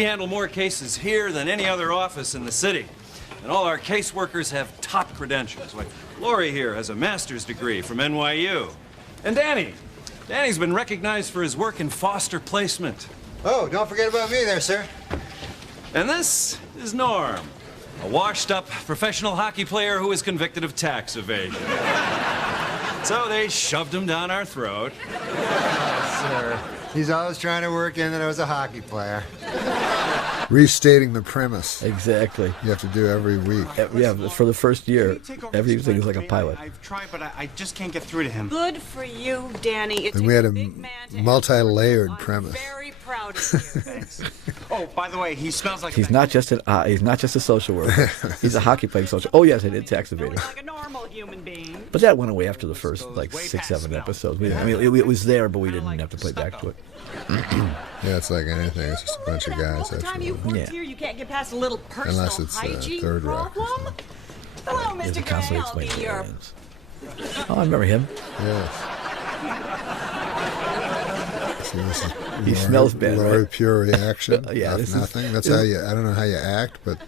We handle more cases here than any other office in the city. And all our caseworkers have top credentials. Like Laurie here has a master's degree from NYU. And Danny's been recognized for his work in foster placement. Oh, don't forget about me there, sir. And this is Norm, a washed-up professional hockey player who was convicted of tax evasion. So they shoved him down our throat. Sir, he's always trying to work in that I was a hockey player. Restating the premise. Exactly. You have to do every week. Yeah, for the first year, everything is like a pilot. I've tried, but I just can't get through to him. Good for you, Danny. And we had a multi-layered premise. Very proud of you. Thanks. Oh, by the way, he smells like. He's not just a social worker. He's a hockey playing social. Oh yes, I did tax evader. Like a normal human being. But that went away after the first like 6-7 episodes. I mean, it was there, but we didn't have to play back to it. Yeah, it's like anything. It's just a bunch of guys. All the time you've worked here, you can't get past a little personal Unless it's hygiene Third Rock or problem. Hello, There's Mr. a constantly Can I help explained you? Your brilliance. Oh, I remember him. Yes. See, this is He smells bad, Laurie, right? pure reaction. Yeah, this is- nothing. That's how you. I don't know how you act, but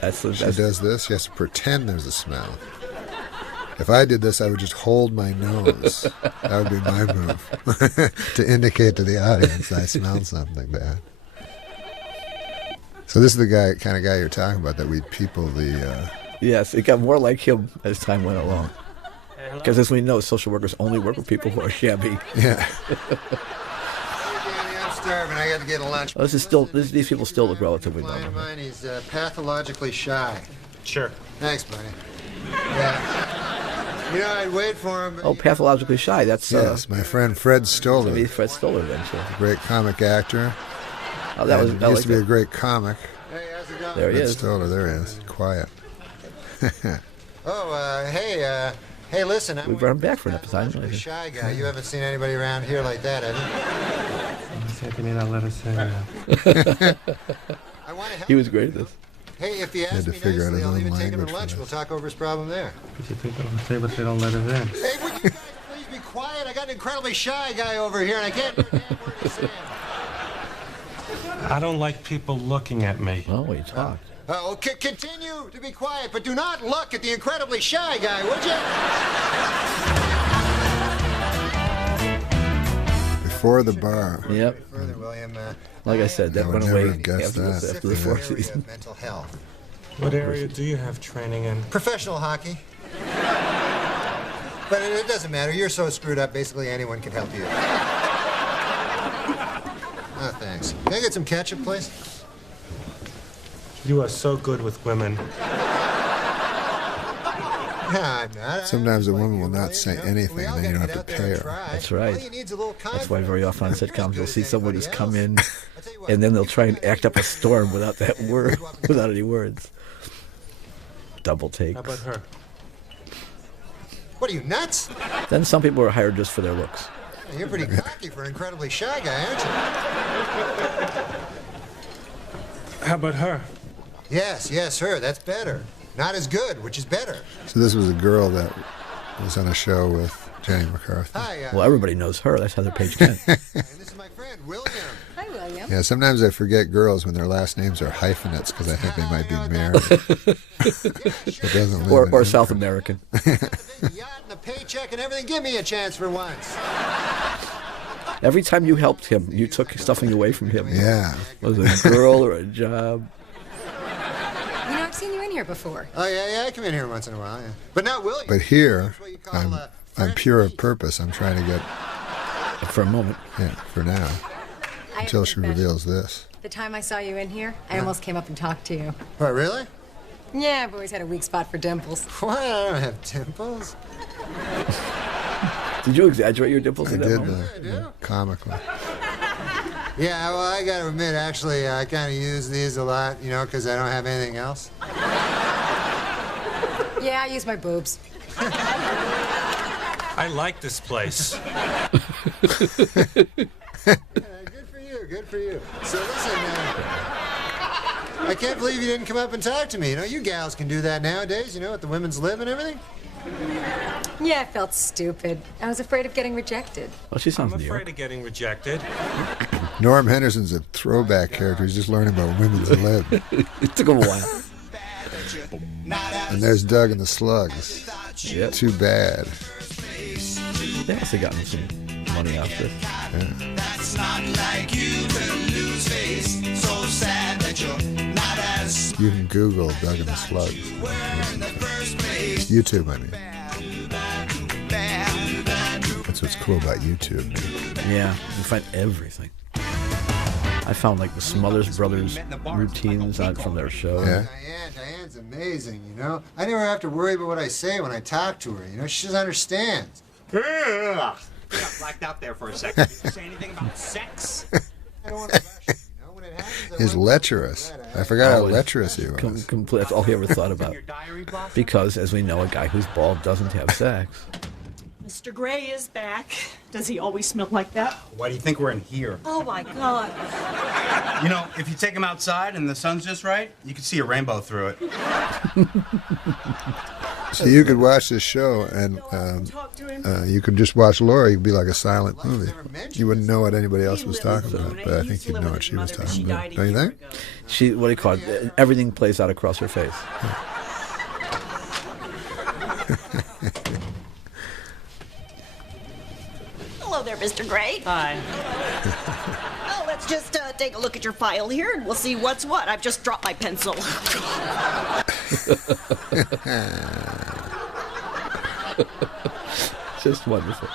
That's she does this. She has to pretend there's a smell. If I did this, I would just hold my nose. That would be my move to indicate to the audience I smelled something bad. So this is the kind of guy you're talking about that we'd people the. Yes, it got more like him as time went along. Because as we know, social workers only work with people who are shabby. Yeah. I'm starving. I got to get a lunch. Oh, these people still look relatively Client normal. of mine, he's pathologically shy. Sure. Thanks, buddy. Yeah. You know, I'd wait for him. Oh, pathologically shy. That's Yes, my friend Fred Stoller. maybe Fred Stoller then. Sure. Great comic actor. Oh, that was And I used like to be a that. great comic. Hey, how's it going? There he Fred is. Stoller, there he is. Quiet. Oh, hey, listen. We brought him back for an episode. Pathologically shy guy. You haven't seen anybody around here like that, have you? I want to help. He was great at this. Hey, if you Had ask to me figure out nicely, his I'll own even take him language to for lunch. this. We'll talk over his problem there. Say, but they don't let us in. Hey, would you guys please be quiet? I got an incredibly shy guy over here, and I can't hear a damn word he's saying. I don't like people looking at me. Oh, he talked. Oh, continue to be quiet, but do not look at the incredibly shy guy, would you? Before the bar. Yep. Further, William. Like I said, that I would went never away have guessed after, that. after the fourth Area of season. mental health. What area do you have training in? Professional hockey. But it doesn't matter. You're so screwed up, basically anyone can help you. Oh, thanks. Can I get some ketchup, please? You are so good with women. I'm not. Sometimes a woman will You, not say you know? anything, We all and then you gotta don't have get to out there pay and her. try. That's right. All you need's a little That's why very often on confidence. sitcoms you'll see someone just come in, I'll tell you what. and then they'll try and act up a storm without that word, without any words. Double How takes. about her? What are you, nuts? Then some people are hired just for their looks. You're pretty cocky for an incredibly shy guy, aren't How about her? you? Yes, her. That's better. Not as good, which is better. So this was a girl that was on a show with Jenny McCarthy. Hi, Well, everybody knows her. That's Heather Page Kent. and this is my friend, William. Hi, William. Yeah, sometimes I forget girls when their last names are hyphenates because I think they might be married. It doesn't live or in South England. American. Big yacht and a paycheck and everything. Give me a chance for once. Every time you helped him, you took something away from him. Yeah. Was it a girl or a job? You know, I've seen you in here before. Oh, yeah, I come in here once in a while, yeah. But not William. But here, That's what you call, I'm friend pure of species. purpose. I'm trying to get, For a moment. yeah, for now, I have until a she confession. reveals this. The time I saw you in here, I almost came up and talked to you. What, really? Yeah, I've always had a weak spot for dimples. What? I don't have dimples. Did you exaggerate your dimples I in that did, moment? comically. Yeah, well, I gotta admit, actually, I kind of use these a lot, you know, because I don't have anything else. Yeah, I use my boobs. I like this place. Good for you. So listen, I can't believe you didn't come up and talk to me. You know, you gals can do that nowadays, you know, at the women's lib and everything. Yeah, I felt stupid. I was afraid of getting rejected. Well, she sounds I'm New afraid York. of getting rejected. Norm Henderson's a throwback character. He's just learning about women's lib. It took him a while. And there's Doug and the Slugs. Yep. Too bad. They must have gotten some money off this. Yeah. That's not like you to lose face. So sad that you're not as You can Google Doug and the Slugs. YouTube, I mean. That's what's cool about YouTube. Yeah, you find everything. I found like the Smothers Brothers routines from their show. Yeah. Diane's amazing, you know. I never have to worry about what I say when I talk to her, you know. She just understands. You got blacked out there for a second. Did you say anything about sex? I don't want to rush it, you know. When it happens, He's lecherous. I forgot how lecherous he was. That's all he ever thought about. Because, as we know, a guy who's bald doesn't have sex. Mr. Gray is back. Does he always smell like that? Why do you think we're in here? Oh, my God. You know, if you take him outside and the sun's just right, you can see a rainbow through it. So you could watch this show and you could just watch Laurie. It'd be like a silent movie. You wouldn't know what anybody else was talking about, but I think you'd know what she was talking about. Don't you think? What do you call it? Everything plays out across her face. Hello there, Mr. Gray. Hi. Well, let's just take a look at your file here, and we'll see what's what. I've just dropped my pencil. Just wonderful.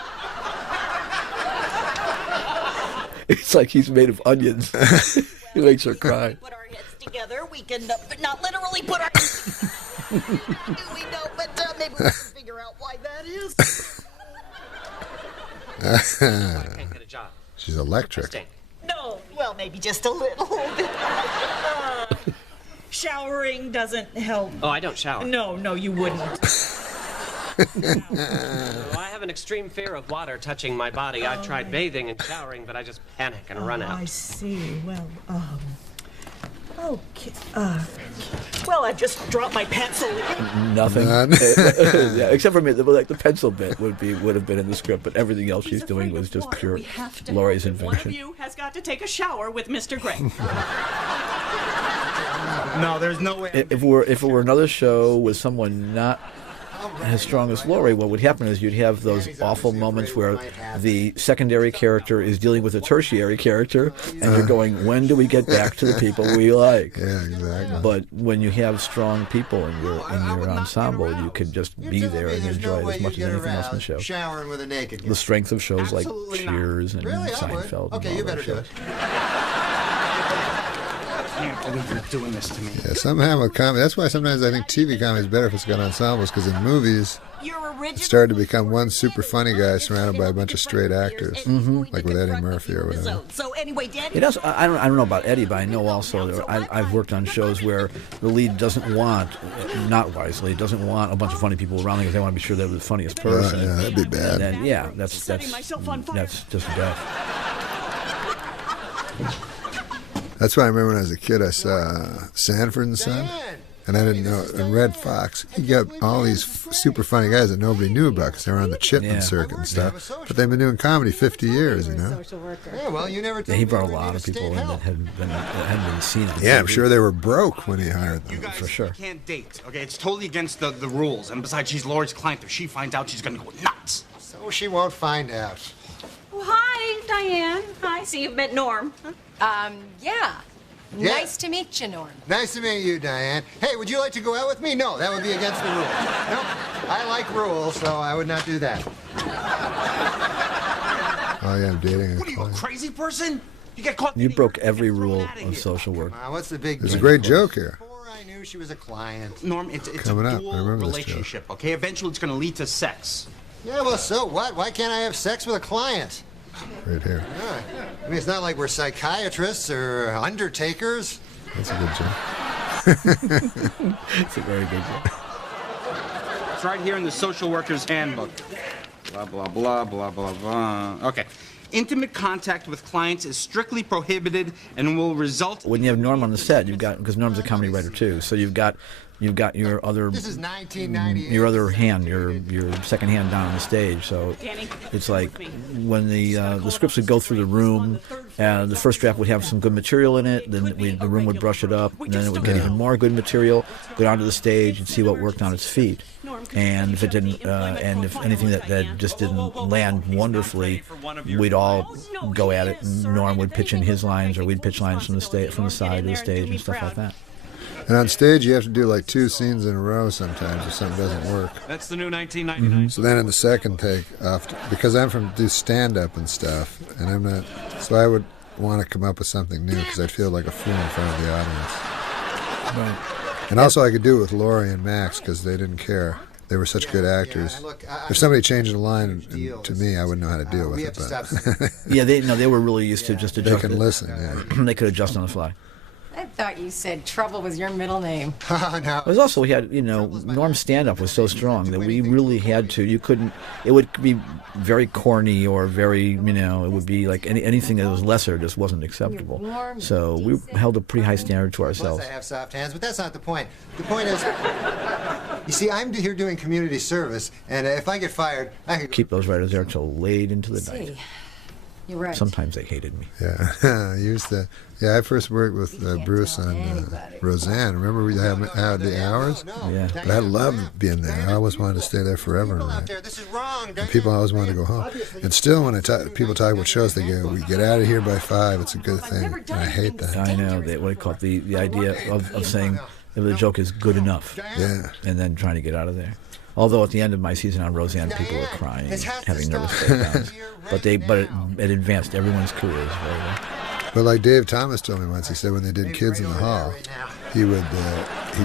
It's like he's made of onions. He makes her cry. Put our heads together. We can, but not literally put our. We know, but maybe we can figure out why that is. I can't get a job. She's electric. Stink. No, well, maybe just a little bit. Showering doesn't help. Oh, I don't shower. No, you wouldn't. I have an extreme fear of water touching my body. I've tried bathing and showering, but I just panic and run out. I see. Well, okay. Well, I just dropped my pencil. Nothing. Yeah, except for me, like the pencil bit would have been in the script, but everything else she's doing was just pure Laurie's invention. One of you has got to take a shower with Mr. Gray. No, there's no way. If it were another show with someone not as strong as Laurie, what would happen is you'd have those awful moments where the secondary character is dealing with a tertiary character, and you're going, when do we get back to the people we like? Yeah, exactly. But when you have strong people in your ensemble, you could just be there and enjoy it as much as anything else in the show. Showering with a naked guy. The strength of shows like Cheers and Really? Seinfeld. Okay, and you all better those do shows. it. I can't believe you're doing this to me. Yeah, somehow with comedy, that's why sometimes I think TV comedy is better if it's got ensembles, because in movies, it started to become one super funny guy surrounded by a bunch of straight actors, like with Eddie Murphy or whatever. So anyway, Daddy. It also, I don't know about Eddie, but I know also I've worked on shows where the lead doesn't want, not wisely, doesn't want a bunch of funny people around because they want to be sure they're the funniest person. Yeah, that'd be bad. And then, that's just death. That's why I remember when I was a kid, I saw Sanford and Son, and I didn't know. And Red Fox, he got all these super funny guys that nobody knew about because they were on the Chipman circuit and stuff. But they've been doing comedy 50 years, you know. Yeah, well, you never. He brought a lot of people in that hadn't been seen. Yeah, I'm sure they were broke when he hired them. You guys, for sure. You can't date, okay? It's totally against the rules. And besides, she's Laurie's client. If she finds out, she's gonna go nuts. So she won't find out. Oh, hi, Diane. Hi, see, you've met Norm. Yeah. Yeah. Nice to meet you, Norm. Nice to meet you, Diane. Hey, would you like to go out with me? No, that would be against the rules. No, I like rules, so I would not do that. Oh yeah, I'm dating a What are you, a client. crazy person? You get caught. You broke every rule of social work. What's the big There's a deal? great joke here. Before I knew she was a client. Norm, it's Coming a up, I dual remember this relationship, okay? Eventually, it's gonna lead to sex. Yeah, well, so what? Why can't I have sex with a client? Right here. Yeah. I mean, it's not like we're psychiatrists or undertakers. That's a good joke. It's a very good joke. It's right here in the social worker's handbook. Blah, blah, blah, blah, blah, blah. Okay. Intimate contact with clients is strictly prohibited and will result. When you have Norm on the set, you've got, because Norm's a comedy writer too, so you've got you've got your other This is 1998. your other hand, your second hand down on the stage. So it's like when the scripts would go through the room, the first draft would have some good material in it. Then the room would brush it up, and then it would get even more good material. Go down to the stage and see what worked on its feet. And if it didn't, and if anything that just didn't land wonderfully, we'd all go at it. And Norm would pitch in his lines, or we'd pitch lines from the side of the stage and stuff like that. And on stage, you have to do like 2 scenes in a row sometimes if something doesn't work. That's the new 1999. So then in the second take, because I'm from do stand-up and stuff, and I'm not, so I would want to come up with something new because I'd feel like a fool in front of the audience. Right. And also I could do it with Laurie and Max because they didn't care. They were such good actors. If somebody changed a line to me, I wouldn't know how to deal with it. But Yeah, they were really used to just adjust. They can listen. Yeah. They could adjust on the fly. I thought you said Trouble was your middle name. Oh, no. It was also, we had, Norm's stand-up was so strong that we really had to, it would be very corny or very, it would be like anything that was lesser just wasn't acceptable. So we held a pretty high standard to ourselves. I have soft hands, but that's not the point. The point is, you see, I'm here doing community service, and if I get fired, I could keep those writers there till late into the night. You're right. Sometimes they hated me. Yeah, I first worked with Bruce on Roseanne. Remember we had the hours? Yeah. But I loved being there. I always wanted to stay there forever. And people always wanted to go home. And still, when people talk about shows, they go, "We get out of here by 5. It's a good thing." And I hate that. I know. What do you call it? The idea of saying that the joke is good enough. Yeah. And then trying to get out of there. Although at the end of my season on Roseanne, people were crying, having nervous breakdowns. But it advanced everyone's careers very well. But like Dave Thomas told me once, he said when they did Kids in the Hall, he'd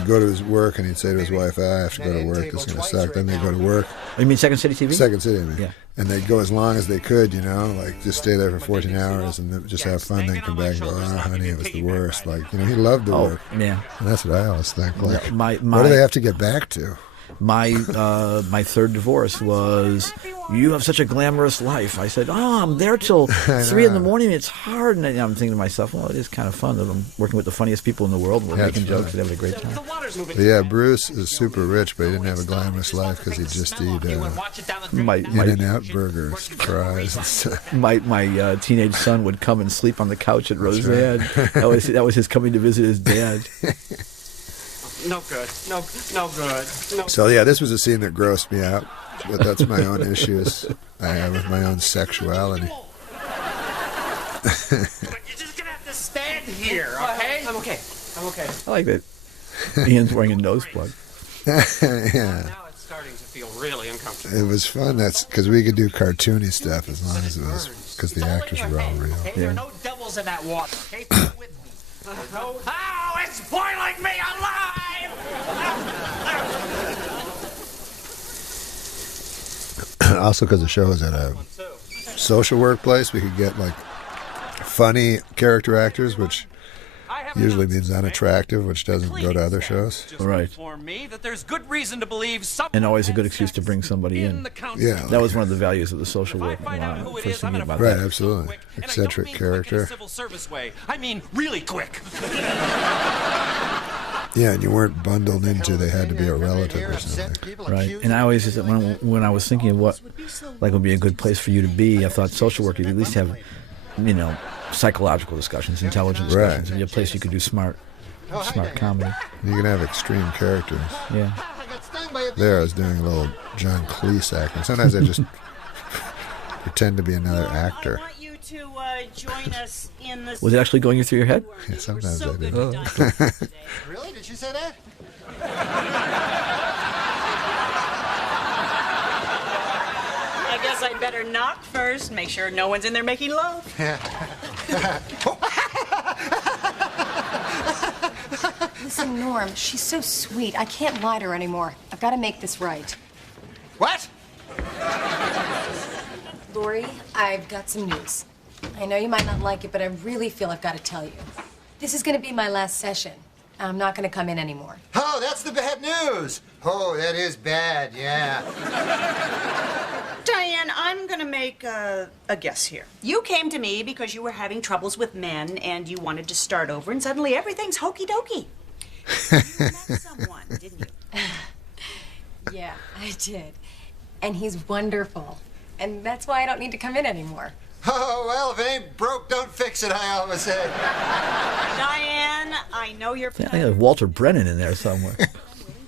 go to his work and he'd say to his wife, "I have to go to work. This is going to suck." Then they'd go to work. Oh, you mean Second City TV? Second City, I mean. Yeah. And they'd go as long as they could, like just stay there for 14 hours and just have fun, then come back and go, "Oh, honey, it was the worst." Like, he loved the work. Yeah. And that's what I always think. Like, what do they have to get back to? My third divorce was, "You have such a glamorous life." I said, "Oh, I'm there till 3 in the morning. It's hard." And I'm thinking to myself, well, it is kind of fun that I'm working with the funniest people in the world. We're making jokes and having a great time. But yeah, Bruce is super rich, but he didn't have a glamorous life because he'd just eat In-N-Out burgers, fries, and stuff. My teenage son would come and sleep on the couch at Roseanne. Right. That was his coming to visit his dad. No good. No good. No. So yeah, this was a scene that grossed me out, but that's my own issues I have with my own sexuality. You're just gonna have to stand here, okay? I'm okay. I like that Ian's wearing a nose plug. Yeah. Now it's starting to feel really uncomfortable. It was fun. That's because we could do cartoony stuff as long as it was because the actors were all real. Okay? There are no devils in that water, okay? Put it with me. Oh, it's boiling me alive! Also, because the show was at a social workplace, we could get like funny character actors, which usually means unattractive, which doesn't go to other shows. Right. And always a good excuse to bring somebody in. Yeah. That was one of the values of the social work. First thinking about right, that. absolutely. Eccentric character. I mean, really quick. Yeah, and you weren't bundled into they had to be a relative or something. Right. And I always just, when I was thinking of what would be a good place for you to be, I thought social work, you'd at least have, psychological discussions, intelligent discussions, and a place you could do smart comedy. You can have extreme characters. Yeah. There, I was doing a little John Cleese acting. Sometimes I just pretend to be another actor. Join us in the... Was it actually going through your head? Yeah, sometimes I did. Really? Did you say that? I guess I'd better knock first, make sure no one's in there making love. Listen, Norm, she's so sweet. I can't lie to her anymore. I've got to make this right. What? Laurie, I've got some news. I know you might not like it, but I really feel I've got to tell you. This is going to be my last session. I'm not going to come in anymore. Oh, that's the bad news. Oh, that is bad, yeah. Diane, I'm gonna make a guess here. You came to me because you were having troubles with men and you wanted to start over, and suddenly everything's hokey-dokey. You met someone, didn't you? Yeah, I did. And he's wonderful. And that's why I don't need to come in anymore. Oh, well, if it ain't broke, don't fix it, I always say. Diane, I know you're... I think there's Walter Brennan in there somewhere.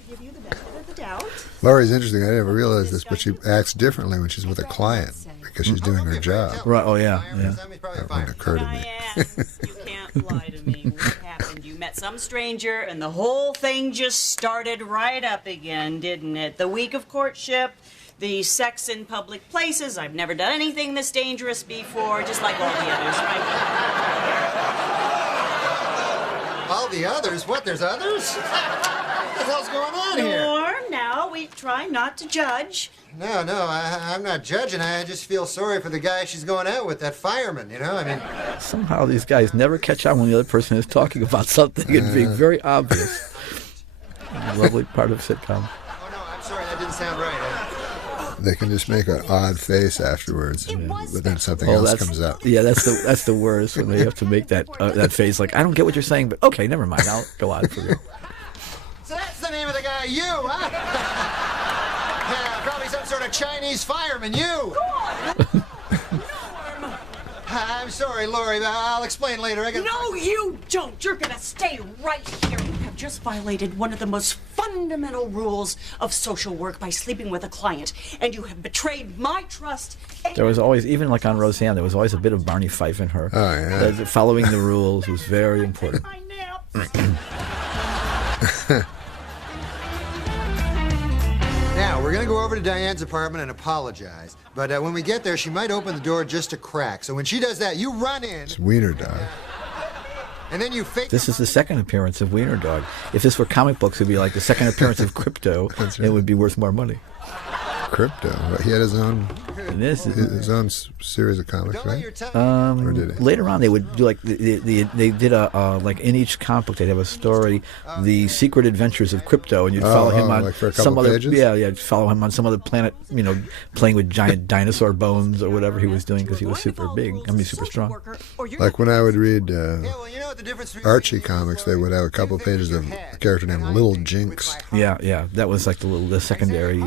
give you the benefit of the doubt. Laurie's interesting. I never realized this, but she acts differently when she's with a client because she's doing her job. Right, oh yeah. That wouldn't occur to me. Diane, you can't lie to me. What happened? You met some stranger, and the whole thing just started right up again, didn't it? The week of courtship, the sex in public places. I've never done anything this dangerous before, just like all the others, right? All the others? What, there's others? What the hell's going on here? Norm, now we try not to judge. No, I'm not judging. I just feel sorry for the guy she's going out with, that fireman, you know? I mean... Somehow these guys never catch on when the other person is talking about something and being very obvious. Lovely part of sitcom. Oh, no, I'm sorry, that didn't sound right. They can just make an odd face afterwards, but then something else comes out. Yeah, that's the worst when they have to make that face like, I don't get what you're saying, but okay, never mind. I'll go on for you. So that's the name of the guy, you, huh? Yeah, probably some sort of Chinese fireman, you. I'm sorry, Laurie. I'll explain later. No, you don't. You're gonna stay right here. You have just violated one of the most fundamental rules of social work by sleeping with a client, and you have betrayed my trust. There was always, even like on Roseanne, there was always a bit of Barney Fife in her. Oh, yeah. Following the rules was very important. Now, we're going to go over to Diane's apartment and apologize. But when we get there, she might open the door just a crack. So when she does that, you run in. It's Wiener Dog. And then you fake... This is the second appearance of Wiener Dog. If this were comic books, it would be like the second appearance of Crypto. Right. It would be worth more money. Crypto. He had his own series of comics, right? Or did he? Later on, they would do like they did a like in each comic book they'd have a story, the secret adventures of Crypto, and you'd follow him on like for a couple some other pages? you'd follow him on some other planet, playing with giant dinosaur bones or whatever he was doing because he was super big. Super strong. Like when I would read Archie comics, they would have a couple pages of a character named Little Jinx. Yeah, that was like the secondary.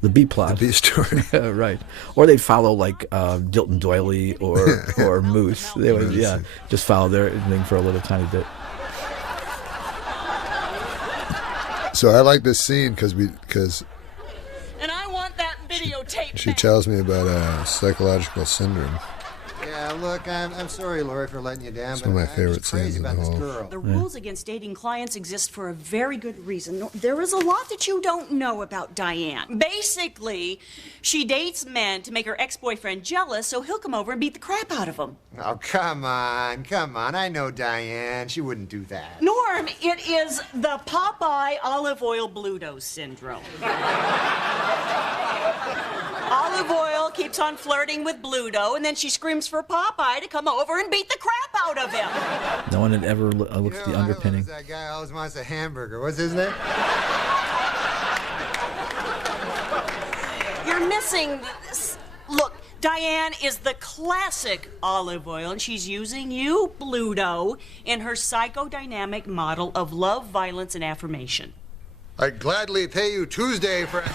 The B plot, the B story, right? Or they'd follow like Dilton Doily or Moose. They would, just follow their thing for a little tiny bit. So I like this scene because And I want that videotape. She tells me about a psychological syndrome. Yeah, look, I'm sorry, Laurie, for letting you down. It's one of my favorite scenes in the whole. The rules against dating clients exist for a very good reason. There is a lot that you don't know about Diane. Basically, she dates men to make her ex-boyfriend jealous, so he'll come over and beat the crap out of them. Oh, come on. I know Diane. She wouldn't do that. Norm, it is the Popeye olive oil blue dose syndrome. Olive oil keeps on flirting with Bluto, and then she screams for Popeye to come over and beat the crap out of him. No one had ever looked at the underpinning. That guy always wants a hamburger. What's his name? You're missing this. Look, Diane is the classic olive oil, and she's using you, Bluto, in her psychodynamic model of love, violence, and affirmation. I'd gladly pay you Tuesday for a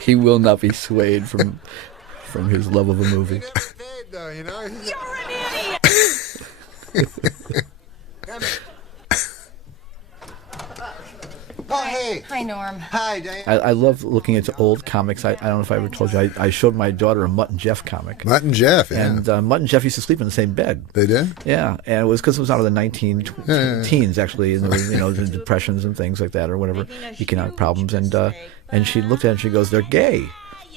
He will not be swayed from his love of a movie. Though, you know? You're an idiot! Oh, hey. Hi, Norm. Hi, Diane. I love looking into old comics. I don't know if I ever told you. I showed my daughter a Mutt and Jeff comic. Mutt and Jeff, yeah. And Mutt and Jeff used to sleep in the same bed. They did? Yeah, and it was because it was out of the 19-teens, actually, and there was, the depressions and things like that, or whatever, economic problems. And she looked at it and she goes, "They're gay."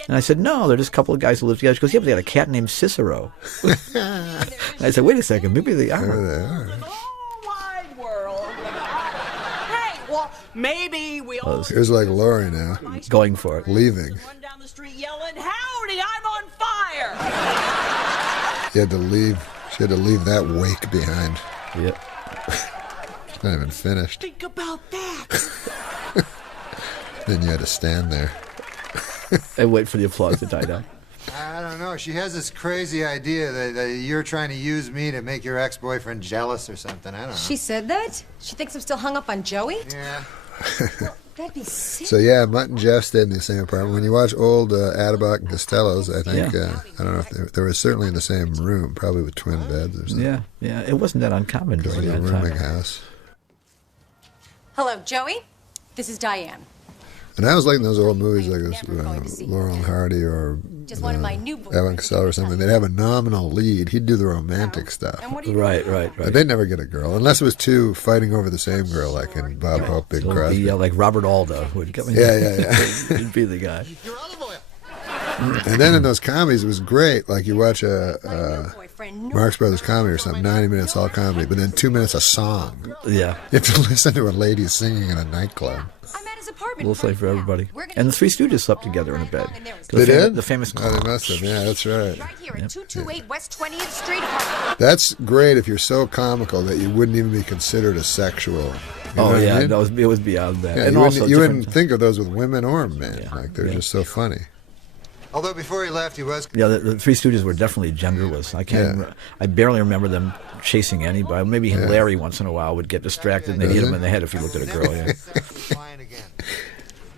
And I said, "No, they're just a couple of guys who live together." She goes, "Yeah, but they had a cat named Cicero." And I said, "Wait a second, maybe they are." Maybe we all... Here's like Laurie now. Going for it. Leaving. Run down the street yelling, "Howdy, I'm on fire!" She had to leave that wake behind. Yep. It's not even finished. Think about that. Then you had to stand there. And wait for the applause to die down. I don't know. She has this crazy idea that you're trying to use me to make your ex-boyfriend jealous or something. I don't know. She said that? She thinks I'm still hung up on Joey? Yeah. That'd be sick. So yeah, Mutt and Jeff stayed in the same apartment. When you watch old Adabak and Costello's, I think I don't know if they were certainly in the same room, probably with twin beds or something. Yeah. It wasn't that uncommon during that a time. rooming house. Hello, Joey. This is Diane. And I was liking those old movies like this, Laurel and Hardy or Just one of my new books. Evan Costello or something. They'd have a nominal lead. He'd do the romantic stuff. Right. But they'd never get a girl, unless it was two fighting over the same girl, like in Bob Hope, Big Crosby. Yeah, like Robert Alda would come in. Yeah. He'd be the guy. And then in those comedies, it was great. Like you watch a Marx Brothers comedy or something, 90 minutes all comedy, but then 2 minutes a song. Yeah. You have to listen to a lady singing in a nightclub. A little slave for everybody. And the Three Stooges slept together in a bed. They did? The famous. Oh, they must have. Yeah, that's right. Right here at 228 West 20th Street, Hartford. That's great if you're so comical that you wouldn't even be considered a sexual. You know what I mean? No, it was beyond that. Yeah, and you wouldn't think of those with women or men. Like they're just so funny. Although before he left, he was... Yeah, the Three Stooges were definitely genderless. I barely remember them chasing anybody. Maybe Larry once in a while would get distracted and they'd hit him in the head if he looked at a girl. Yeah.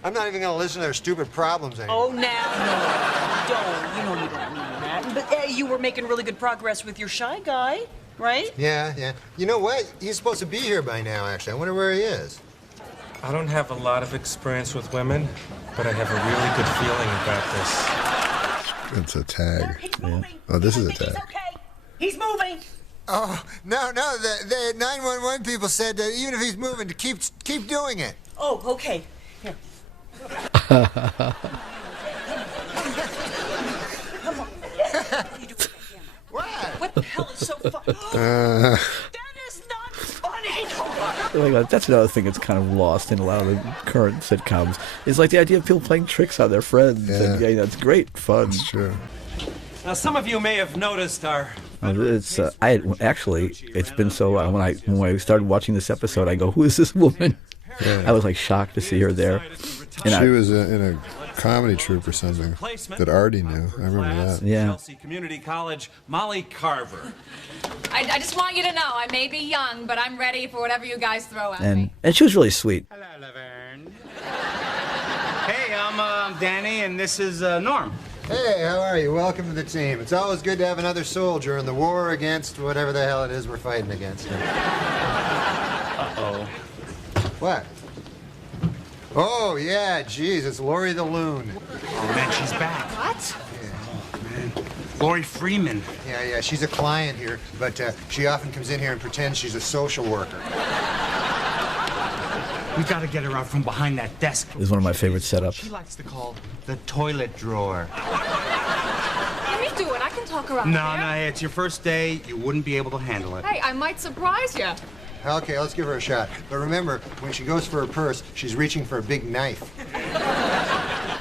I'm not even going to listen to their stupid problems anymore. Oh, now, no. Don't. You know you don't mean that. But you were making really good progress with your shy guy, right? Yeah. You know what? He's supposed to be here by now, actually. I wonder where he is. I don't have a lot of experience with women, but I have a really good feeling about this. It's a tag. Oh, this is a tag. He's moving. Oh, no. The 911 people said that even if he's moving, to keep doing it. Oh, okay. Here. What the hell is so funny? That is not funny. That's another thing that's kind of lost in a lot of the current sitcoms. Is like the idea of people playing tricks on their friends. Yeah. And it's great fun. It's true. Now, some of you may have noticed our... It's it's been so long. When I started watching this episode, I go, "Who is this woman?" Yeah. I was like shocked to see her there. And she was in a comedy troupe or something that Artie knew. I remember that. Yeah. Chelsea Community College, Molly Carver. I just want you to know, I may be young, but I'm ready for whatever you guys throw at me. And she was really sweet. Hello, Laverne. Hey, I'm Danny, and this is Norm. Hey, how are you? Welcome to the team. It's always good to have another soldier in the war against whatever the hell it is we're fighting against. Uh-oh. What? Oh, yeah, geez, it's Laurie the Loon. Oh, man, she's back. What? Oh, man. Laurie Freeman. Yeah, she's a client here, but she often comes in here and pretends she's a social worker. We've got to get her out from behind that desk. It was one of my favorite setups. She likes to call the toilet drawer. Let me do it. I can talk around No, there. it's your first day. You wouldn't be able to handle it. Hey, I might surprise you. Okay, let's give her a shot. But remember, when she goes for her purse, she's reaching for a big knife.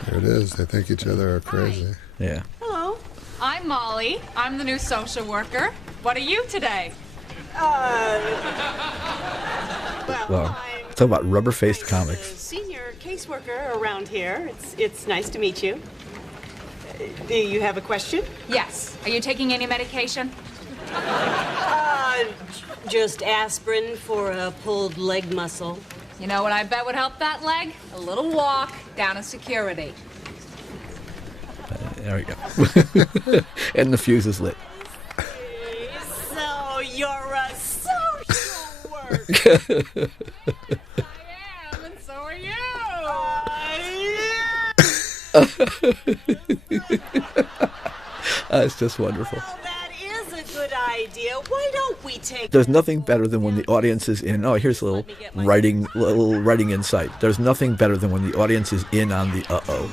There it is. They think each other are crazy. Yeah. Hello. I'm Molly. I'm the new social worker. What are you today? Well, talk about rubber-faced comics. Senior caseworker around here. It's nice to meet you. Do you have a question? Yes. Are you taking any medication? Just aspirin for a pulled leg muscle. You know what I bet would help that leg? A little walk down to security. There we go. And the fuse is lit. So you're a social worker. I am, and so are you. It's just wonderful. That is a good idea. Why don't we take... There's nothing better than when the audience is in. Oh, here's a little writing insight. There's nothing better than when the audience is in on the uh-oh.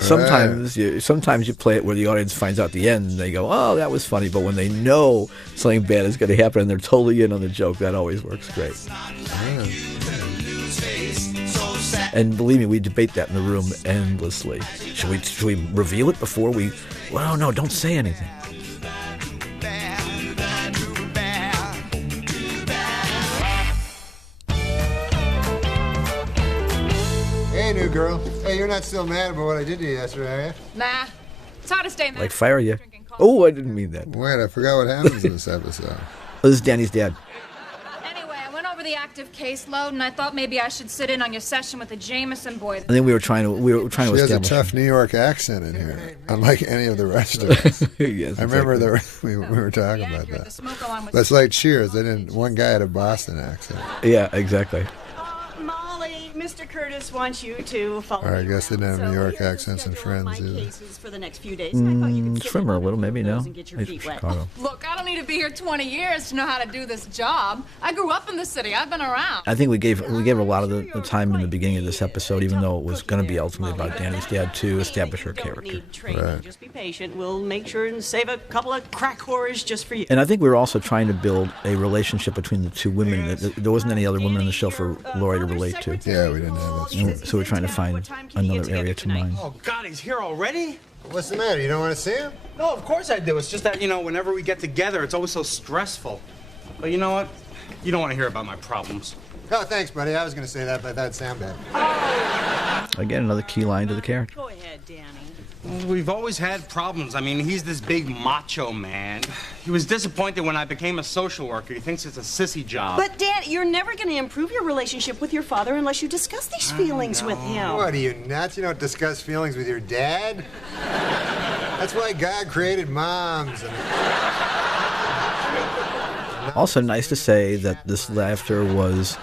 Sometimes you play it where the audience finds out the end and they go, oh, that was funny. But when they know something bad is going to happen and they're totally in on the joke, that always works great. And believe me, we debate that in the room endlessly. Should we reveal it before we... Well, no, don't say anything. Hey, new girl. Hey, you're not still mad about what I did to you yesterday, are you? Nah. It's hard to stay Like fire you. Oh, I didn't mean that. Wait, I forgot what happens in this episode. This is Danny's dad. Anyway, I went over the active caseload, and I thought maybe I should sit in on your session with the Jameson boy. I think we were trying to She has a establish. tough New York accent in here, unlike any of the rest of us. Yes, I remember exactly. we were talking about that. That's like Cheers. They didn't. One guy had a Boston accent. Yeah, exactly. Molly, Mr. Curtis wants you to follow. Or I guess they didn't have New York accents in Friends either. Cases for the next few days. I thought you could sit Swimmer a little, maybe no. and get your He's feet from wet. Chicago. Look, I don't need to be here 20 years to know how to do this job. I grew up in the city. I've been around. I think we gave a lot of the time in the beginning of this episode, even though it was going to be ultimately about Danny's dad, to establish her character. Training. Just be patient. We'll make sure and save a couple of crack whores just for you. And I think we were also trying to build a relationship between the two women. There wasn't any other women in the show for Laurie to relate to. Yeah, we didn't have that. So we're trying to find another area to mine. Oh, God, he's here already? What's the matter? You don't want to see him? No, of course I do. It's just that, whenever we get together, it's always so stressful. But you know what? You don't want to hear about my problems. Oh, thanks, buddy. I was going to say that, but that'd sound bad. Again, another key line to the character. Go ahead, Danny. We've always had problems. I mean, he's this big macho man. He was disappointed when I became a social worker. He thinks it's a sissy job. But, Dad, you're never going to improve your relationship with your father unless you discuss these feelings with him. What, are you nuts? You don't discuss feelings with your dad? That's why God created moms. Also nice to say that this laughter was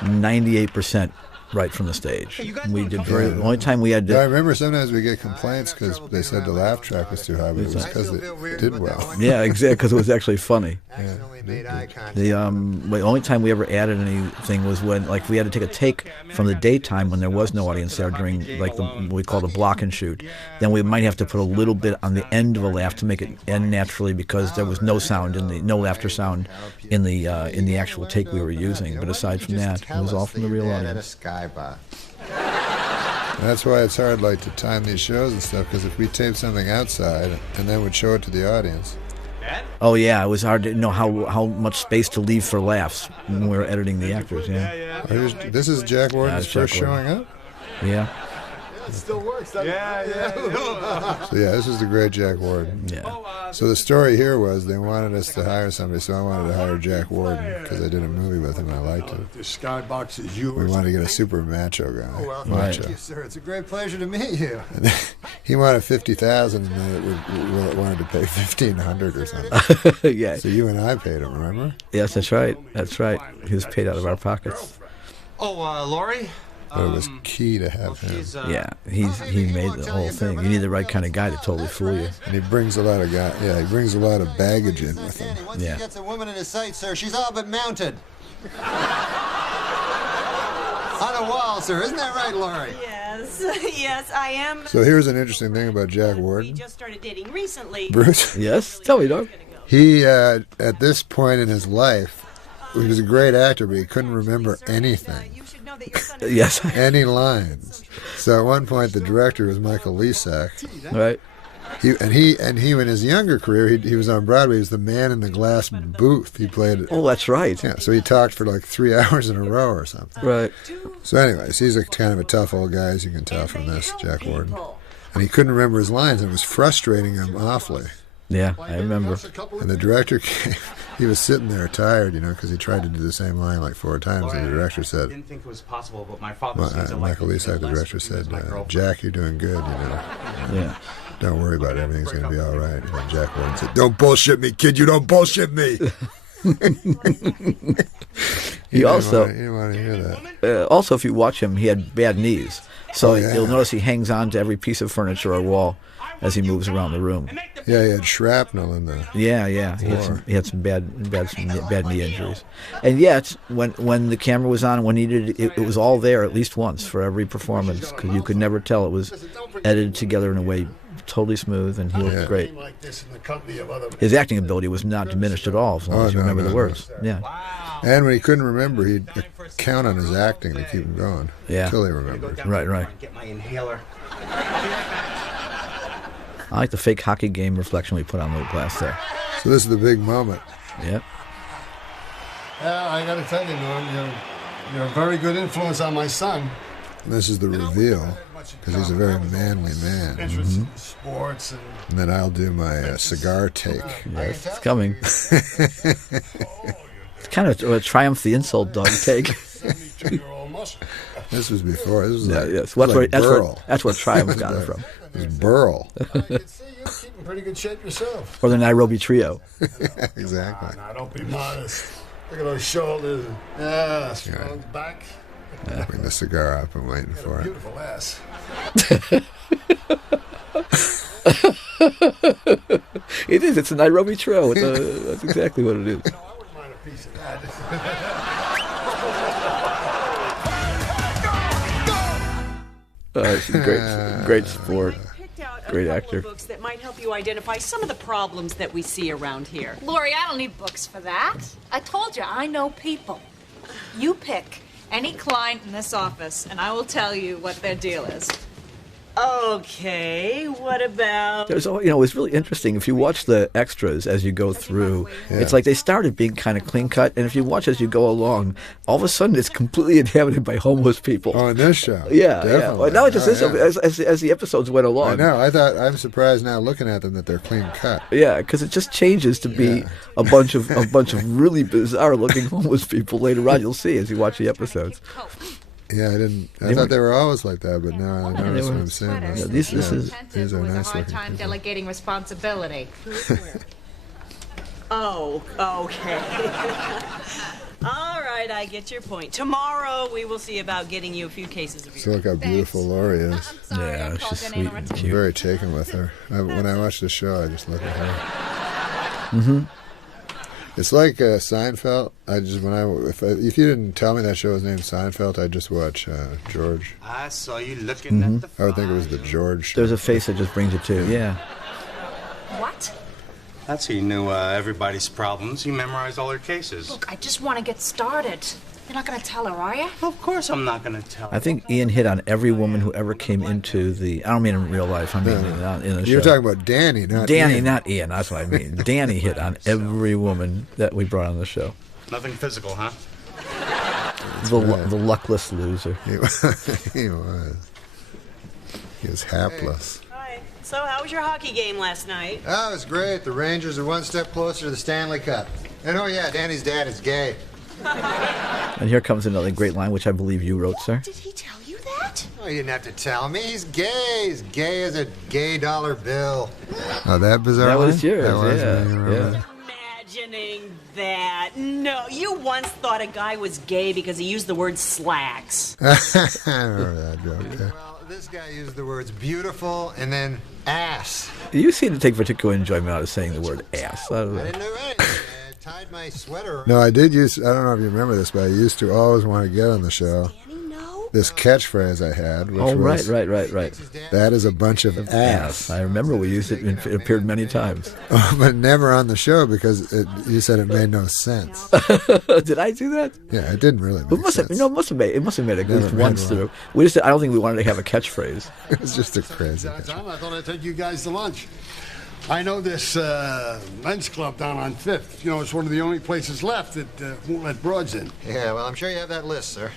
98% right from the stage. We did the only time we had to... I remember sometimes we get complaints because they said the laugh track was too high, but it was because it did well. Yeah, exactly, because it was actually funny. Yeah. The only time we ever added anything was when, we had to take a take from the daytime when there was no audience there during, what we called a block and shoot. Then we might have to put a little bit on the end of a laugh to make it end naturally because there was no laughter sound in the actual take we were using. But aside from that, it was all from the real audience. That's why it's hard, to time these shows and stuff, because if we taped something outside and then would show it to the audience. Oh yeah, it was hard to know how much space to leave for laughs when we were editing the actors. Yeah. This is Jack Warden's first showing up. Yeah. It still works. So this is the great Jack Warden. Yeah. So the story here was they wanted us to hire somebody, so I wanted to hire Jack Warden because I did a movie with him and I liked it. The skybox is yours. We wanted to get a super macho guy. Oh, well, macho. thank you, sir. It's a great pleasure to meet you. He wanted $50,000 and then it wanted to pay $1,500 or something. Yeah. So you and I paid him, remember? Yes, that's right. That's right. He was paid out of our pockets. Oh, Laurie? But it was key to have him. Yeah, he made the whole thing. You need the right kind of guy to totally fool you. And he brings a lot of he brings a lot of baggage in with him. Once he gets a woman in his sights, sir, she's all but mounted. On a wall, sir. Isn't that right, Laurie? Yes, yes, I am. So here's an interesting thing about Jack We Warden. just started dating recently. Bruce? Yes? Tell me, dog. He, at this point in his life, he was a great actor, but he couldn't remember anything. Yes. Any lines. So at one point, the director was Michael Lesack. Right. He in his younger career, he was on Broadway. He was the man in the glass booth. He played it. Oh, that's right. Yeah, so he talked for 3 hours in a row or something. Right. So anyways, he's a kind of a tough old guy, as you can tell from this, Jack Warden. And he couldn't remember his lines, and it was frustrating him awfully. Yeah, I remember. And the director came. He was sitting there tired, because he tried to do the same line 4 times, and the director said, I didn't think it was possible, but my father seems to like Michael Lesack, the director, said, Jack, you're doing good, Yeah. Don't worry about it. Everything's going to be all right. And then Jack Warden said, don't bullshit me, kid. You don't bullshit me. He also... You didn't want to hear that. Also, if you watch him, he had bad knees. So yeah. you'll notice he hangs on to every piece of furniture or wall as he moves around the room. Yeah, he had shrapnel in the Yeah. He had some bad knee injuries. And yet, when the camera was on, when he did it was all there at least once for every performance, because you could never tell. It was edited together in a way totally smooth, and he looked great. His acting ability was not diminished at all, as long as you remember the words. Yeah. And when he couldn't remember, he'd count on his acting to keep him going. Yeah. Until he remembered. Right. Get my inhaler. I like the fake hockey game reflection we put on the glass there. So this is the big moment. Yep. Yeah, I got to tell you, Norm, you're a very good influence on my son. And this is the reveal. because he's a very manly man. Interest in sports And then I'll do my cigar take. Yes, it's coming. It's kind of a Triumph the Insult Dog take. This was before. This was like, yes. like Burl. That's where Triumph got it from. It was Burl. I can see you're keeping pretty good shape yourself. Or the Nairobi Trio. Exactly. Nah, don't be modest. Look at those shoulders. Yeah, strong back. Bring the cigar up. I'm waiting for it. Beautiful ass. It is. It's a Nairobi Trio. That's exactly what it is. I wouldn't mind a piece of that. She's great sport. Great actor. Books that might help you identify some of the problems that we see around here. Laurie, I don't need books for that. I told you, I know people. You pick any client in this office, and I will tell you what their deal is. Okay, what about... There's, it's really interesting. If you watch the extras as you go through, it's like they started being kind of clean cut, and if you watch as you go along, all of a sudden it's completely inhabited by homeless people. On this show. Yeah, definitely. yeah. Well, now it just is as the episodes went along. I know. I'm surprised now looking at them that they're clean cut. Yeah, because it just changes to be a bunch of really bizarre looking homeless people later on. You'll see as you watch the episodes. Yeah, I thought they were always like that, but now I notice what I'm saying. Yeah, these are nice hard looking. time delegating responsibility. Oh, okay. All right, I get your point. Tomorrow we will see about getting you a few cases of So look how beautiful Laurie is. Yeah, she's sweet and I'm cute. very taken with her. When I watch the show, I just look at her. Mm-hmm. It's like Seinfeld. If you didn't tell me that show was named Seinfeld, I'd just watch George. I saw you looking at the I would think it was the George show. There's a face that just brings it to, yeah. What? That's how you knew everybody's problems. You memorized all her cases. Look, I just want to get started. You're not going to tell her, are you? Of course I'm not going to tell her. I think Ian hit on every woman who ever came into the... I don't mean in real life. I mean in the show. You're talking about Danny, not Danny, Ian. not Ian. That's what I mean. Danny hit on every woman that we brought on the show. Nothing physical, huh? The luckless loser. He was. He was hapless. Hi. So how was your hockey game last night? Oh, it was great. The Rangers are one step closer to the Stanley Cup. And oh yeah, Danny's dad is gay. And here comes another great line, which I believe you wrote, sir. Did he tell you that? Oh, you didn't have to tell me. He's gay. He's gay as a gay dollar bill. Oh, that bizarre That line? was yours, That was yeah, me, yeah. Imagining that. No, you once thought a guy was gay because he used the word slacks. I remember that joke. Yeah. Well, this guy used the words beautiful and then ass. You seem to take particular enjoyment out of saying the word ass. I don't know. I didn't know anything. I tied my sweater around. No, I did use, I don't know if you remember this, but I used to always want to get on the show. This catchphrase I had, which was, right. that is a bunch of ass. I remember we used it, and it appeared many times. But never on the show because you said it made no sense. Did I do that? Yeah, it didn't really make It must have made at least Never once made through. We just, I don't think we wanted to have a catchphrase. It was just a crazy Tom, I thought I'd take you guys to lunch. I know this men's club down on 5th. You know, it's one of the only places left that won't let broads in. Yeah, well, I'm sure you have that list, sir.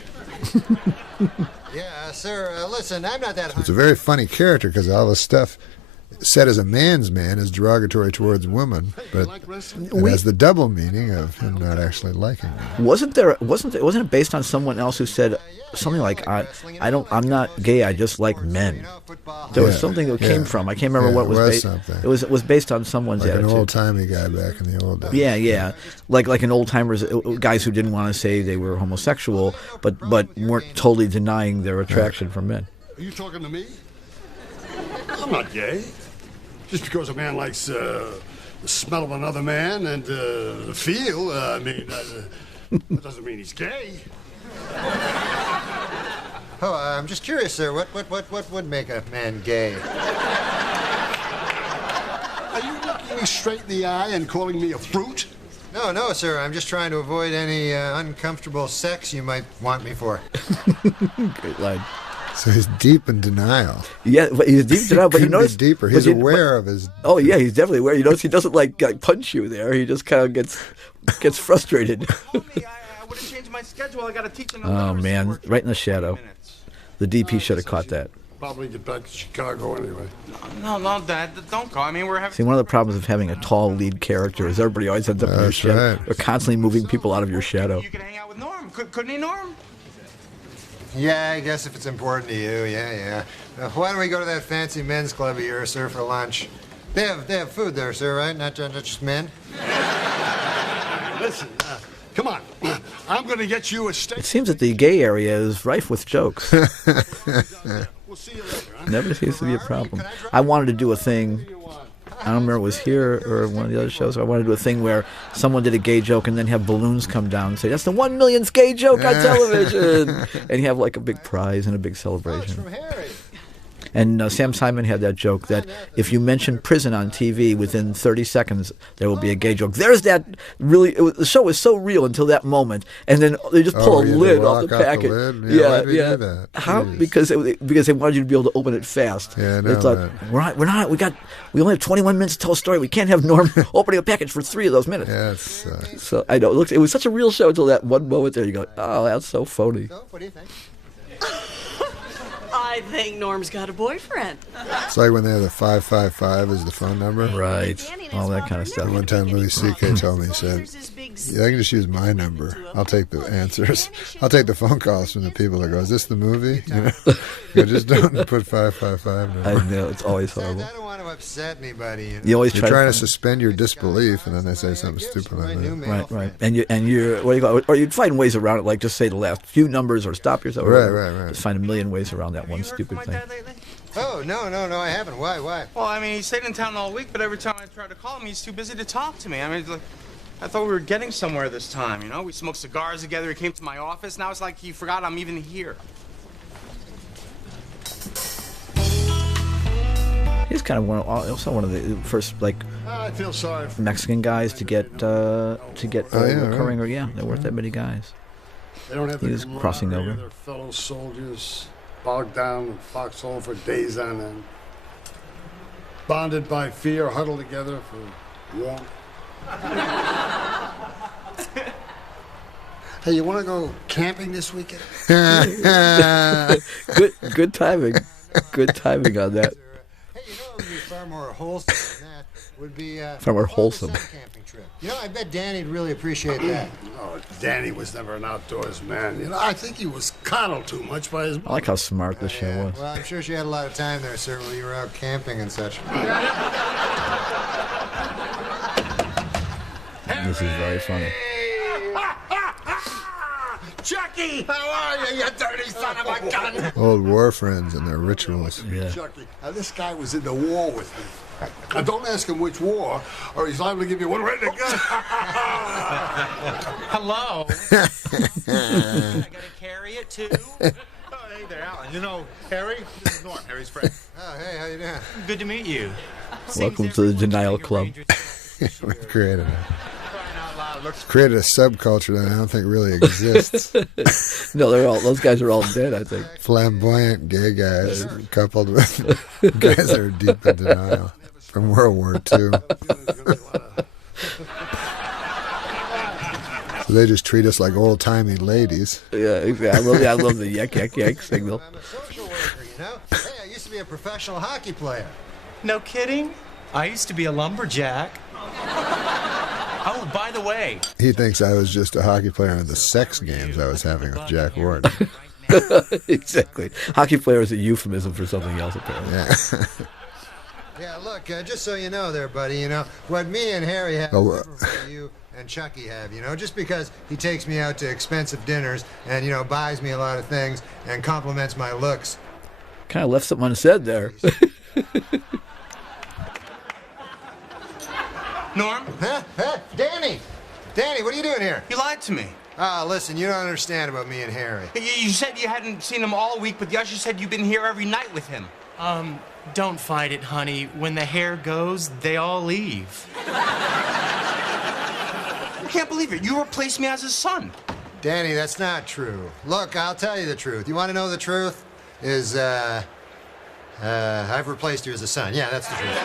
Yeah, sir, listen, I'm not that It's a very funny character because all the stuff said as a man's man is derogatory towards women, but it has the double meaning of him not actually liking them. Wasn't it based on someone else who said something like, I'm not gay, I just like men. There was something that came from. I can't remember what was based. Something. It was based on someone's like attitude. an old timey guy back in the old days. Yeah, like an old timers, guys who didn't want to say they were homosexual, but weren't totally denying their attraction for men. Are you talking to me? I'm not gay. Just because a man likes the smell of another man and the feel, that doesn't mean he's gay. Oh, I'm just curious, sir. What would make a man gay? Are you looking me straight in the eye and calling me a fruit? No, sir. I'm just trying to avoid any uncomfortable sex you might want me for. Great line. So he's deep in denial. Yeah, but he's deep in denial. But you notice deeper. He's aware of his. Oh yeah, he's definitely aware. You notice he doesn't like punch you there. He just kind of gets frustrated. I would have changed my schedule. I got to teach another. Oh man, right in the shadow. The DP should have caught that. probably get back to Chicago anyway. No, Dad, don't go. I mean, we're having... See, one of the problems of having a tall lead character is everybody always ends up in your shadow. right. They're constantly moving people out of your shadow. You could hang out with Norm. Couldn't he, Norm? Yeah, I guess if it's important to you, yeah. Why don't we go to that fancy men's club of yours, sir, for lunch? They have food there, sir, right? Not just men? Listen, come on. I'm going to get you a steak. It seems that the gay area is rife with jokes. We'll see you later, huh? Never seems to be a problem. I wanted to do a thing. I don't remember if it was here or one of the other shows. I wanted to do a thing where someone did a gay joke and then have balloons come down and say, "That's the 1 millionth gay joke on television," and you have like a big prize and a big celebration. And Sam Simon had that joke that if you mention prison on TV within 30 seconds, there will be a gay joke. There's that really. The show was so real until that moment, and then they just pull a lid off the packet. Why did we do that? How? Jeez. Because they wanted you to be able to open it fast. Yeah, I They know thought that. we only have 21 minutes to tell a story. We can't have Norm opening a package for 3 of those minutes. Yeah, it sucks. So I know it was such a real show until that one moment there. You go, oh, that's so phony. So, what do you think? I think Norm's got a boyfriend. It's like when they have the 555 as the phone number. Right. All that kind of stuff. One time Louis C.K. told me, he said, "Yeah, I can just use my number. I'll take the answers. I'll take the phone calls from the people that go, is this the movie? You know, just don't put 555 I know, it's always horrible. I don't want to upset anybody. You always You're try trying to suspend your disbelief, and then they say something stupid like that. Right. And you're what do you call it? Or you'd find ways around it, like just say the last few numbers or stop yourself. Right. Just find a million ways around that one stupid thing. Oh, no, I haven't. Why? Well, I mean, he stayed in town all week, but every time I tried to call him, he's too busy to talk to me. I mean, it's like, I thought we were getting somewhere this time, you know? We smoked cigars together, he came to my office, now it's like he forgot I'm even here. He's kind of also one of the first I feel sorry for Mexican guys to get recurring. Or there weren't that many guys. They don't have He the was crossing camaraderie over. of their fellow soldiers, bogged down in foxhole for days on end, bonded by fear, huddled together for warmth. Hey, you want to go camping this weekend? Good timing. Good timing on that. Hey, you know what would be far more wholesome than that would be Far more wholesome. camping trip. You know, I bet Danny'd really appreciate that. Oh, Danny was never an outdoors man. You know, I think he was coddled too much by his mother. I like how smart this show was. Well, I'm sure she had a lot of time there, sir, when you were out camping and such. This is very funny. Chucky, how are you, you dirty son of a gun? Old war friends and their rituals. Yeah. Chucky, now this guy was in the war with me. Now don't ask him which war, or he's liable to give you one right in the gun. Hello? I gotta carry it, too? Oh, hey there, Alan. You know, Harry? This is Norm, Harry's friend. Oh, hey, how you doing? Good to meet you. Welcome to the Denial Club. We've created a subculture that I don't think really exists. No, those guys are all dead, I think. Flamboyant gay guys coupled with guys that are deep in denial from World War II. So they just treat us like old-timey ladies. Yeah, exactly. I love the yak signal. I'm a social worker, you know? Hey, I used to be a professional hockey player. No kidding? I used to be a lumberjack. Oh, by the way. He thinks I was just a hockey player in the sex games I was having with Jack Ward. Exactly. Hockey player is a euphemism for something else, apparently. Yeah. Yeah, look, just so you know there, buddy, you know, what me and Harry have is different from what you and Chucky have, you know, just because he takes me out to expensive dinners and, you know, buys me a lot of things and compliments my looks. Kind of left something unsaid there. Norm? Huh? Danny! Danny, what are you doing here? You lied to me. Listen, you don't understand about me and Harry. You said you hadn't seen him all week, but the usher said you've been here every night with him. Don't fight it, honey. When the hair goes, they all leave. I can't believe it. You replaced me as his son. Danny, that's not true. Look, I'll tell you the truth. You want to know the truth? I've replaced you as a son. Yeah, that's the truth.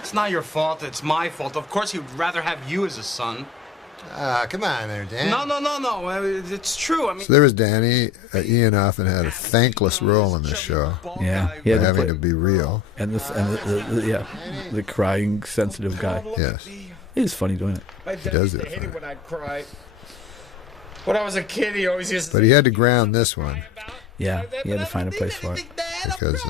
It's not your fault, it's my fault. Of course he'd rather have you as a son. Come on there, Dan. No. It's true. I mean, So there was Danny. Ian often had a thankless role in this show. Yeah, he had having to be real. And the crying, sensitive guy. Yes, he's funny doing it. My He does it. hated when I'd cry. When I was a kid, he always used to. But he had to ground this one. Yeah, he had to find a place for it. Because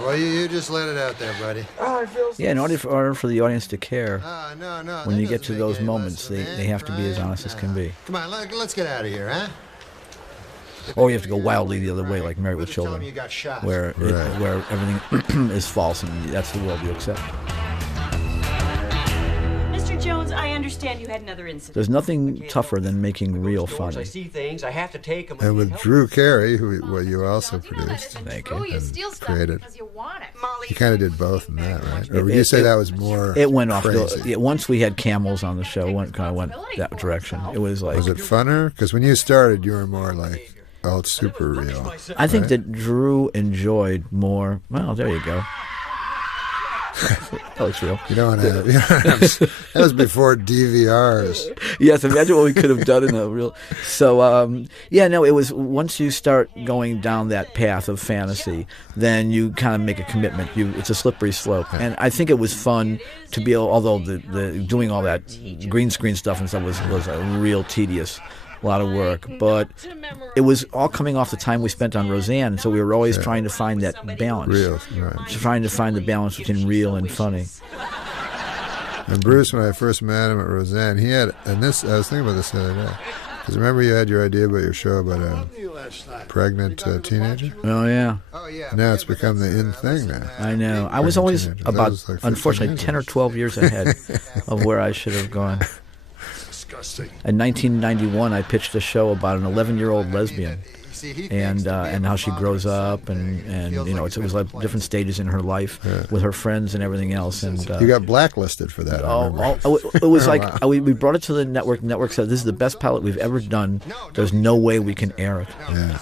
well, you just let it out there, buddy. Oh, I feel so Yeah, in order for the audience to care, no, when you get to those moments, they have to be as honest as can be. Come on, let's get out of here, huh? Or you have to go wildly the other way, like Married with Children, where where everything is false, and that's the world you accept. Mr. Jones, I understand you had another incident. There's nothing tougher than making real I funny. see things. I have to take them. And with Drew Carey, who you also produced, Thank Oh, you. you steal stuff created. because you want it. You kind of did both in that, right? Or would you say that was more It went off. crazy? Once we had camels on the show, it kind of went that direction. It was like. Was it funner? Because when you started, you were more like, oh, it's super real. I think right? that Drew enjoyed more. Well, there you go. That looks real. You don't want to. That was before DVRs. Yes, imagine what we could have done in a real. So, it was once you start going down that path of fantasy, then you kind of make a commitment. It's a slippery slope, and I think it was fun to be. Although the doing all that green screen stuff and stuff was a real tedious. A lot of work, but it was all coming off the time we spent on Roseanne, so we were always trying to find that balance. Real, right. Trying to find the balance between real and funny. And Bruce, when I first met him at Roseanne, he had, and this, I was thinking about this the other day, because remember you had your idea about your show about a pregnant teenager? Oh, yeah. Now it's become the in thing now. I know. I was always teenagers. about, That was like 15 unfortunately, years 10 or 12 years ahead of where I should have gone. In 1991, I pitched a show about an 11-year-old lesbian, and how she grows up, and it was like different stages in her life with her friends and everything else. And you got blacklisted for that. It was like we brought it to the network. The network said, "This is the best pilot we've ever done. There's no way we can air it." Yeah.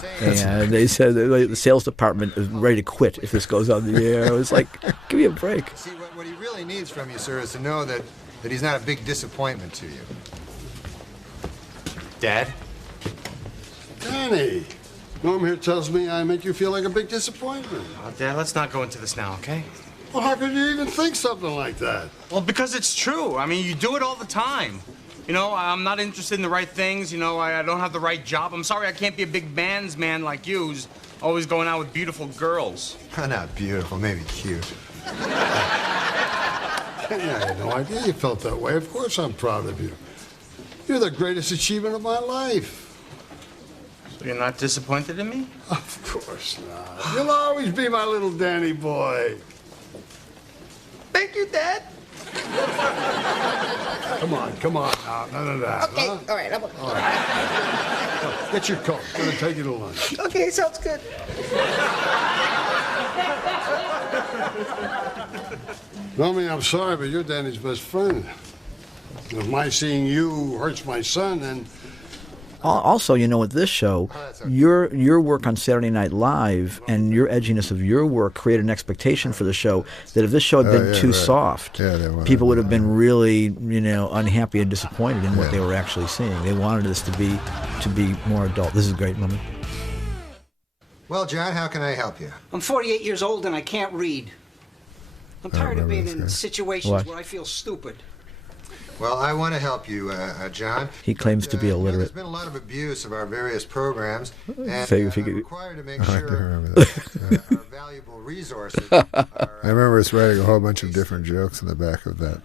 And they said the sales department is ready to quit if this goes on the air. It was like, give me a break. See, what he really needs from you, sir, is to know that he's not a big disappointment to you. Dad? Danny, Norm here tells me I make you feel like a big disappointment. Oh, Dad, let's not go into this now, okay? Well, how could you even think something like that? Well, because it's true. I mean, you do it all the time. I'm not interested in the right things. I don't have the right job. I'm sorry I can't be a big man's man like you who's always going out with beautiful girls. Not beautiful, maybe cute. I had no idea you felt that way. Of course I'm proud of you. You're the greatest achievement of my life. So you're not disappointed in me? Of course not. You'll always be my little Danny boy. Thank you, Dad. Come on now. None of that. Okay, huh? all right. All right. Get your coat. I'm going to take you to lunch. Okay, sounds good. Normie, I'm sorry, but you're Danny's best friend. If my seeing you hurts my son, then... Also, with this show, your work on Saturday Night Live and your edginess of your work created an expectation for the show that if this show had been too soft, people would have been really, unhappy and disappointed in what they were actually seeing. They wanted this to be more adult. This is a great moment. Well, John, how can I help you? I'm 48 years old and I can't read. I'm tired of being in situations where I feel stupid. Well, I want to help you, John. He claims to be illiterate. There's been a lot of abuse of our various programs, and So if he could... I'm required to make sure our valuable resources are... I remember us writing a whole bunch of different jokes in the back of that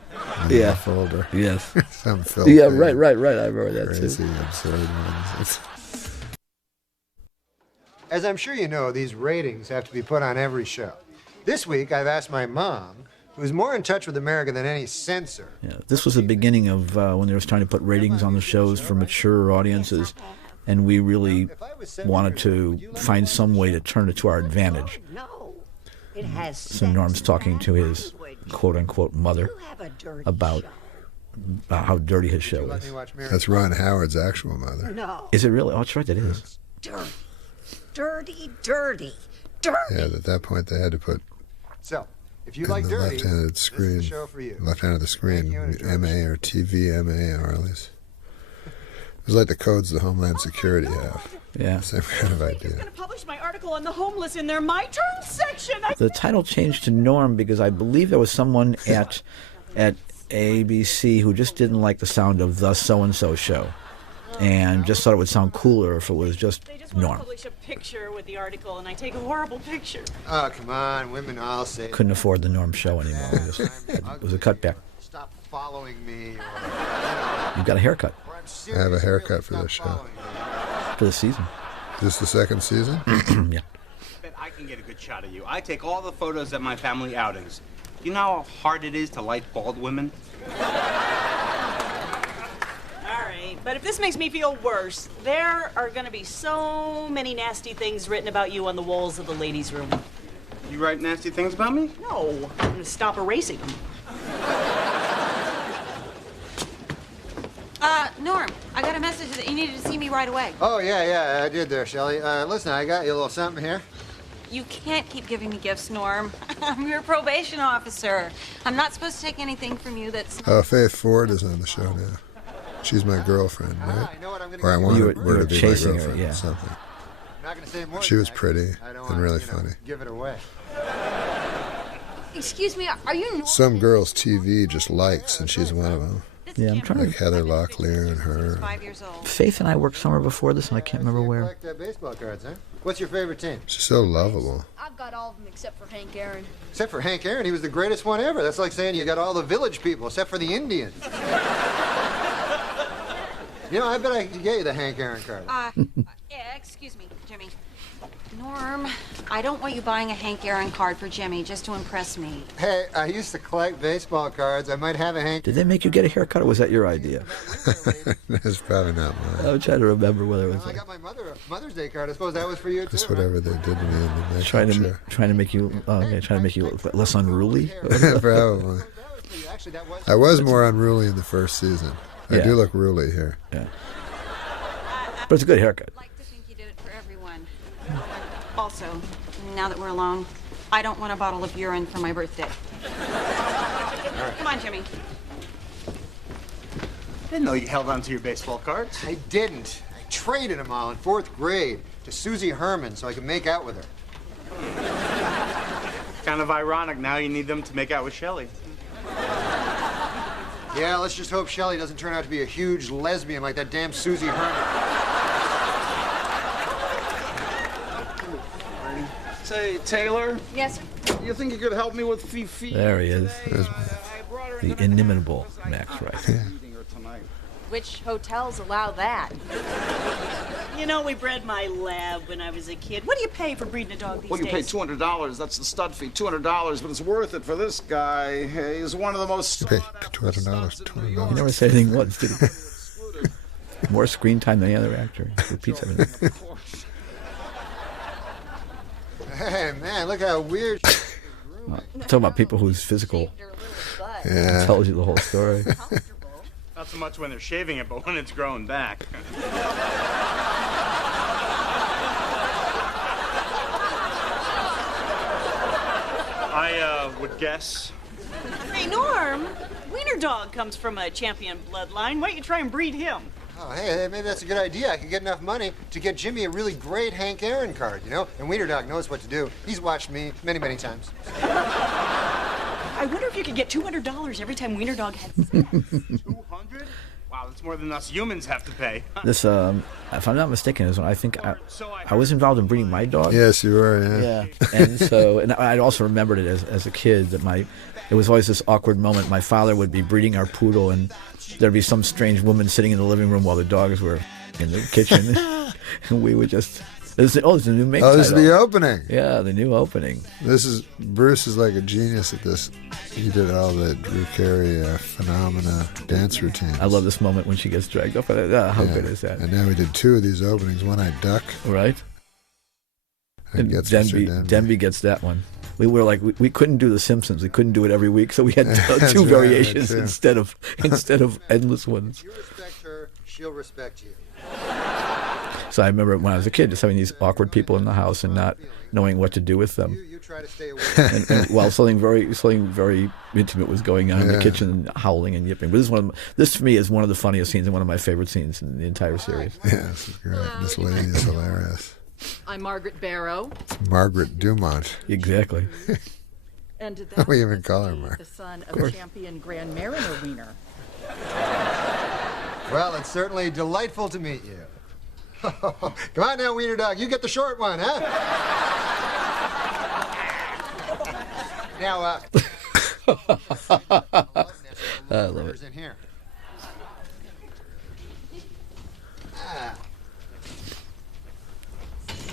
folder. Yes. Some filthy. Yeah, right. I remember that too. Crazy, absurd ones. As I'm sure you know, these ratings have to be put on every show. This week, I've asked my mom, who's more in touch with America than any censor. Yeah, this was the beginning of when they were trying to put ratings on the shows for mature audiences, and we really wanted to find some way to turn it to our advantage. So Norm's talking to his quote-unquote mother about how dirty his show is. That's Ron Howard's actual mother. No. Is it really? Oh, that's right, that is. Dirty. Yeah, at that point they had to put... So, If you in like the dirty, left-handed this is screen, the show for you. left hand of the screen, MA or TVMA or at least. It was like the codes the Homeland Security have. Yeah. Same kind of idea. I'm going to publish my article on the homeless in their My Turn section. The title changed to Norm because I believe there was someone at ABC who just didn't like the sound of the so-and-so show and just thought it would sound cooler if it was just Norm. Publish a picture with the article, and I take a horrible picture. Oh, come on, women all say. Couldn't afford the Norm show anymore. It was a cutback. Stop following me. You got a haircut. I have a haircut for this show. For the season. Is this the second season? Yeah. I can get a good shot of you. I take all the photos at my family outings. You know how hard it is to like bald women? All right, but if this makes me feel worse, there are going to be so many nasty things written about you on the walls of the ladies' room. You write nasty things about me? No, I'm going to stop erasing them. Norm, I got a message that you needed to see me right away. Oh, yeah, I did there, Shelley. Listen, I got you a little something here. You can't keep giving me gifts, Norm. I'm your probation officer. I'm not supposed to take anything from you that's... Faith Ford is on the show now. She's my girlfriend, right? Or I wanted her to be my girlfriend or something. Not gonna say more She was than pretty that. and really funny. Give it away. Excuse me, are you Norm? Some girls TV just likes, and she's one of them. Yeah, I'm trying like Heather Locklear and her. 5 years old. Faith and I worked somewhere before this, and I can't remember where. Collect baseball cards, huh? What's your favorite team? She's so lovable. I've got all of them except for Hank Aaron. Except for Hank Aaron, he was the greatest one ever. That's like saying you got all the village people, except for the Indians. You know, I bet I could get you the Hank Aaron card. Yeah, excuse me, Jimmy. Norm, I don't want you buying a Hank Aaron card for Jimmy just to impress me. Hey, I used to collect baseball cards. I might have a Hank... Did they make you get a haircut, or was that your idea? That's probably not mine. I'm trying to remember whether it was I got my Mother's Day card. I suppose that was for you, too. Just whatever they did to me in the makeup trying show. to make you look less unruly. Probably. I was more unruly in the first season. I do look ruly here. Yeah. But it's a good haircut. I'd like to think you did it for everyone. Also, now that we're alone, I don't want a bottle of urine for my birthday. Come on, Jimmy. I didn't know you held on to your baseball cards. I didn't. I traded them all in 4th grade to Susie Herman so I could make out with her. Kind of ironic now you need them to make out with Shelley. Yeah, let's just hope Shelley doesn't turn out to be a huge lesbian like that damn Susie Herman. Say, Taylor? Yes, sir? You think you could help me with Fifi? There he is. The inimitable Max Wright. Which hotels allow that? You know, we bred my lab when I was a kid. What do you pay for breeding a dog these Well, you pay days? $200. That's the stud fee, $200, but it's worth it for this guy. He's one of the most... You pay $200. He never said anything once, did he? More screen time than any other actor. He repeats everything. Hey, man, look how weird... Talking about people whose physical tells you the whole story. Not so much when they're shaving it, but when it's growing back. I would guess. Hey, Norm, Wiener Dog comes from a champion bloodline. Why don't you try and breed him? Oh, hey, maybe that's a good idea. I could get enough money to get Jimmy a really great Hank Aaron card, you know? And Wiener Dog knows what to do. He's watched me many, many times. I wonder if you could get $200 every time Wiener Dog had sex. 200? Wow, that's more than us humans have to pay. This, if I'm not mistaken, is when I think I was involved in breeding my dog. Yes, you were, yeah. And I also remembered it as a kid that it was always this awkward moment. My father would be breeding our poodle, and there'd be some strange woman sitting in the living room while the dogs were in the kitchen, and we would just... It's a new make title. This is the opening. Yeah, the new opening. Bruce is like a genius at this. He did all the Drew Carey Phenomena dance routine. I love this moment when she gets dragged up. How good is that? And now we did 2 of these openings. One-eyed duck. Right. And Denby gets that one. We were like, we couldn't do The Simpsons. We couldn't do it every week, so we had 2 variations instead of endless ones. You respect her, she'll respect you. So I remember when I was a kid, just having these awkward people in the house and not knowing what to do with them. and while something very intimate was going on in the kitchen, howling and yipping. But this for me is one of the funniest scenes and one of my favorite scenes in the entire series. Yeah, this is great. This lady is hilarious. I'm Margaret Barrow. It's Margaret Dumont. Exactly. And that we even call her Mark. The son of champion Grand Mariner Wiener. Well, it's certainly delightful to meet you. Come on now, Wiener Dog, you get the short one, huh? Now, I love it. In here.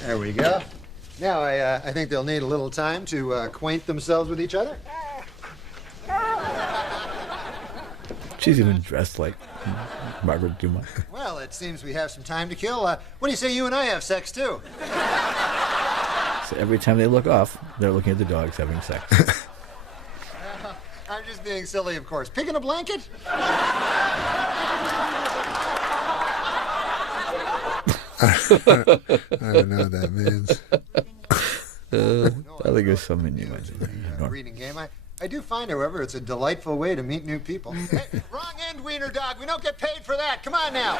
There we go. Now, I think they'll need a little time to acquaint themselves with each other. She's even dressed like Margaret Dumont. Well, it seems we have some time to kill. What do you say you and I have sex, too? So every time they look off, they're looking at the dogs having sex. I'm just being silly, of course. Pig in a blanket? I don't know what that means. I think there's some in you. Reading game. I do find, however, it's a delightful way to meet new people. Hey, wrong end, Wiener Dog. We don't get paid for that. Come on now.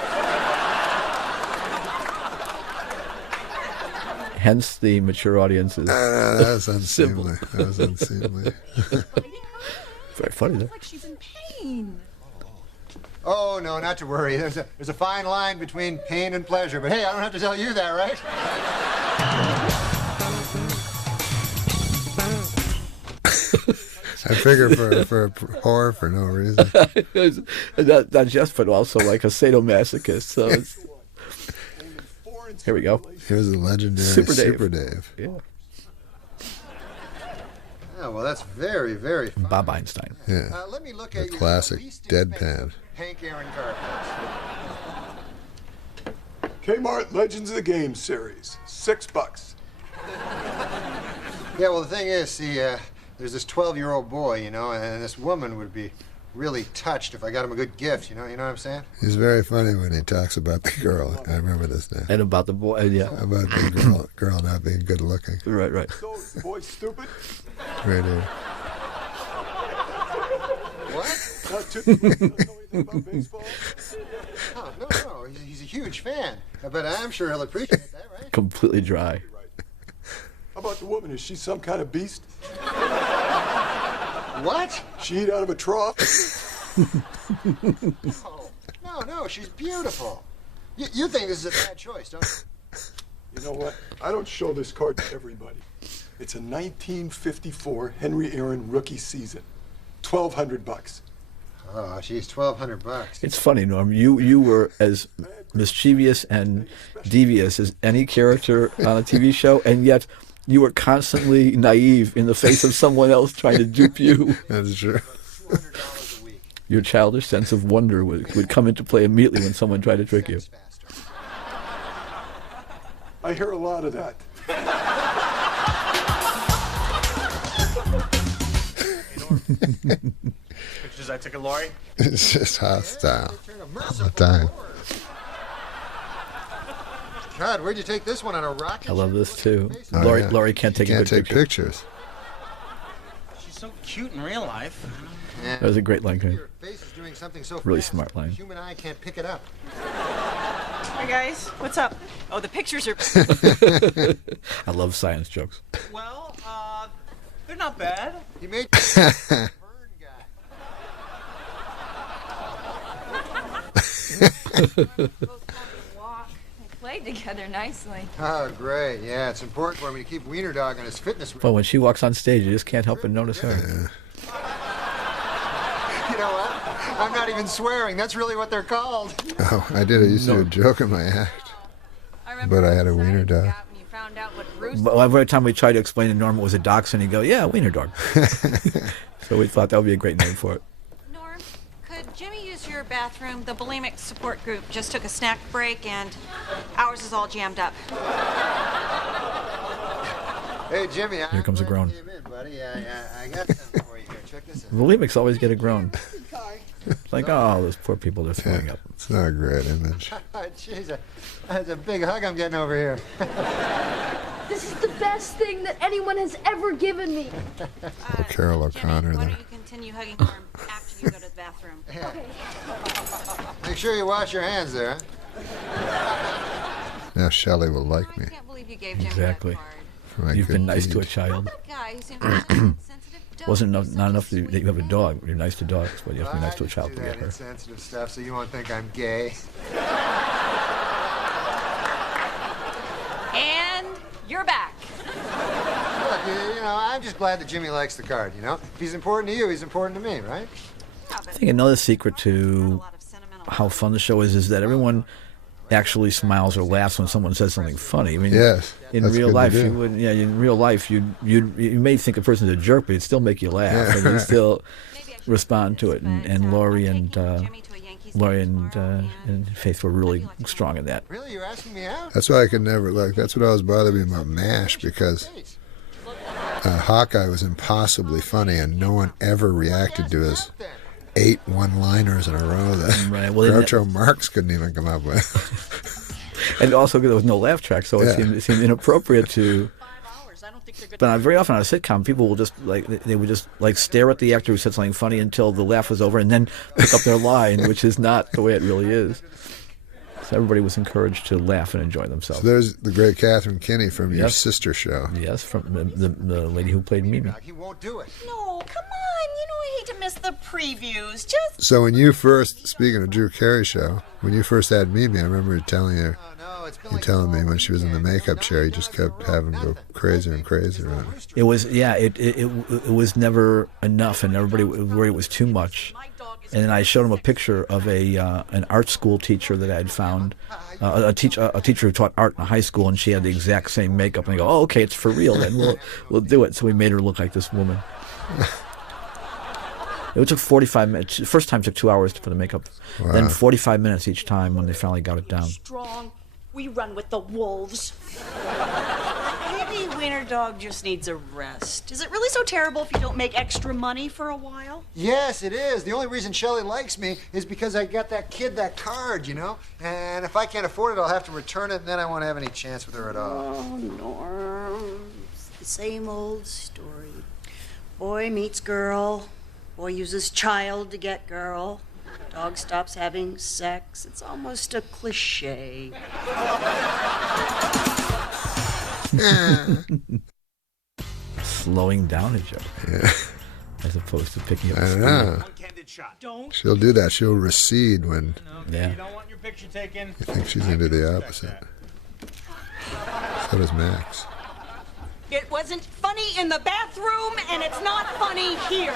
Hence the mature audiences. That was unseemly. That was unseemly. Very funny, though. Like she's in pain. Oh, no, not to worry. There's a fine line between pain and pleasure. But hey, I don't have to tell you that, right? I figure for a whore for no reason. Not just, but also like a sadomasochist. So it's... Here we go. Here's a legendary Super Dave. Yeah. Oh, well, that's very, very fun. Bob Einstein. Yeah. Let me look The at your classic least deadpan. Hank Aaron carpets. Kmart Legends of the Game series, $6. Yeah, well, the thing is, see, there's this 12-year-old boy, you know, and this woman would be really touched if I got him a good gift, you know what I'm saying? He's very funny when he talks about the girl. I remember this now. And about the boy, yeah. About the girl not being good looking. Right. So, the boy's stupid? Right here. What? Not too doesn't know anything about baseball? Oh, no, he's a huge fan. But I'm sure he'll appreciate that, right? Completely dry. How about the woman? Is she some kind of beast? What? She eat out of a trough? No, she's beautiful. You think this is a bad choice, don't you? You know what? I don't show this card to everybody. It's a 1954 Henry Aaron rookie season. $1,200. Oh, geez, $1,200. It's funny, Norm. You were as mischievous and devious as any character on a TV show, and yet you were constantly naive in the face of someone else trying to dupe you. That's true. Your childish sense of wonder would come into play immediately when someone tried to trick you. I hear a lot of that. Pictures I took of Laurie? It's just hostile all the time. God, where'd you take this one on a rocket? I love this too. Oh, Laurie can't take a good picture. Pictures. She's so cute in real life. That was a great line. Your face is doing something so Really fast, smart line. the human eye can't pick it up. Hi, guys. What's up? Oh, the pictures are... I love science jokes. Well, they're not bad. He made... Played together nicely. Oh, great. Yeah, it's important for me to keep Wiener Dog on his fitness. But when she walks on stage, you just can't help but notice her. You know what? I'm not even swearing. That's really what they're called. Oh, I used to do a joke in my act. But I had a Wiener Dog. But every time we tried to explain to Norm it was a dachshund, he'd go, yeah, Wiener Dog. So we thought that would be a great name for it. Norm, could Jimmy use your bathroom? The bulimic support group just took a snack break and ours is all jammed up. Hey, Jimmy. Here comes a groan. Buddy. I got something for you here. Check this out. Bulimics always get a groan. It's like, oh, those poor people, they're throwing up. It's not a great image. Jeez, that's a big hug I'm getting over here. This is the best thing that anyone has ever given me. Oh, Carol O'Connor Why there. don't you continue hugging Norm after you go to the bathroom? Okay. Make sure you wash your hands there, huh? Now Shelley will like me. I can't believe you gave Jimmy Exactly. For my You've good been nice deed. to a child. that guy. He seemed really sensitive. Wasn't not enough that you have a dog. You're nice to dogs, but you have to be nice to a child do to that get her. insensitive stuff so you won't think I'm gay. And you're back. Look, I'm just glad that Jimmy likes the card, you know? If he's important to you, he's important to me, right? I think another secret to how fun the show is that everyone actually smiles or laughs when someone says something funny. I mean, Yes, in that's real good to life, do. you would, in real life, you may think a person's a jerk, but it'd still make you laugh, Yeah. and you still respond to it. And Laurie and Faith were really strong in that. Really? You're asking me out? That's why I could never like. That's what always bothered me about MASH, because Hawkeye was impossibly funny, and no one ever reacted to his 8 one-liners in a row that Right, well, Groucho Marx couldn't even come up with. And also, there was no laugh track, so it seemed inappropriate to. But very often on a sitcom, people will just they would just stare at the actor who said something funny until the laugh was over, and then pick up their line, which is not the way it really is. So everybody was encouraged to laugh and enjoy themselves. So there's the great Catherine Kinney from your sister show. Yes, from the lady who played Mimi. He won't do it. No, come on. I hate to miss the previews. Just So when you first, speaking of Drew Carey show, when you first had Mimi, I remember you telling me when she was in the makeup chair, you just kept having to go crazier and crazier on her. It was it was never enough, and everybody worried it was too much. And then I showed him a picture of an art school teacher that I had found, a teacher who taught art in a high school, and she had the exact same makeup. And I go, oh, okay, it's for real. Then we'll do it. So we made her look like this woman. It took 45 minutes. The first time took 2 hours for the makeup. Wow. Then 45 minutes each time when they finally got it down. Strong. We run with the wolves. maybe Wiener Dog just needs a rest. Is it really so terrible if you don't make extra money for a while? Yes, it is. The only reason Shelley likes me is because I got that kid that card, you know? And if I can't afford it, I'll have to return it, and then I won't have any chance with her at all. Oh, Norm. It's the same old story. Boy meets girl. Boy uses child to get girl. Dog stops having sex. It's almost a cliche. Slowing down a joke. Yeah. As opposed to picking up I the know. speed. She'll do that. She'll recede when Yeah. You don't want your picture taken? you think she's going to do the opposite. So does Max. It wasn't funny in the bathroom, and it's not funny here.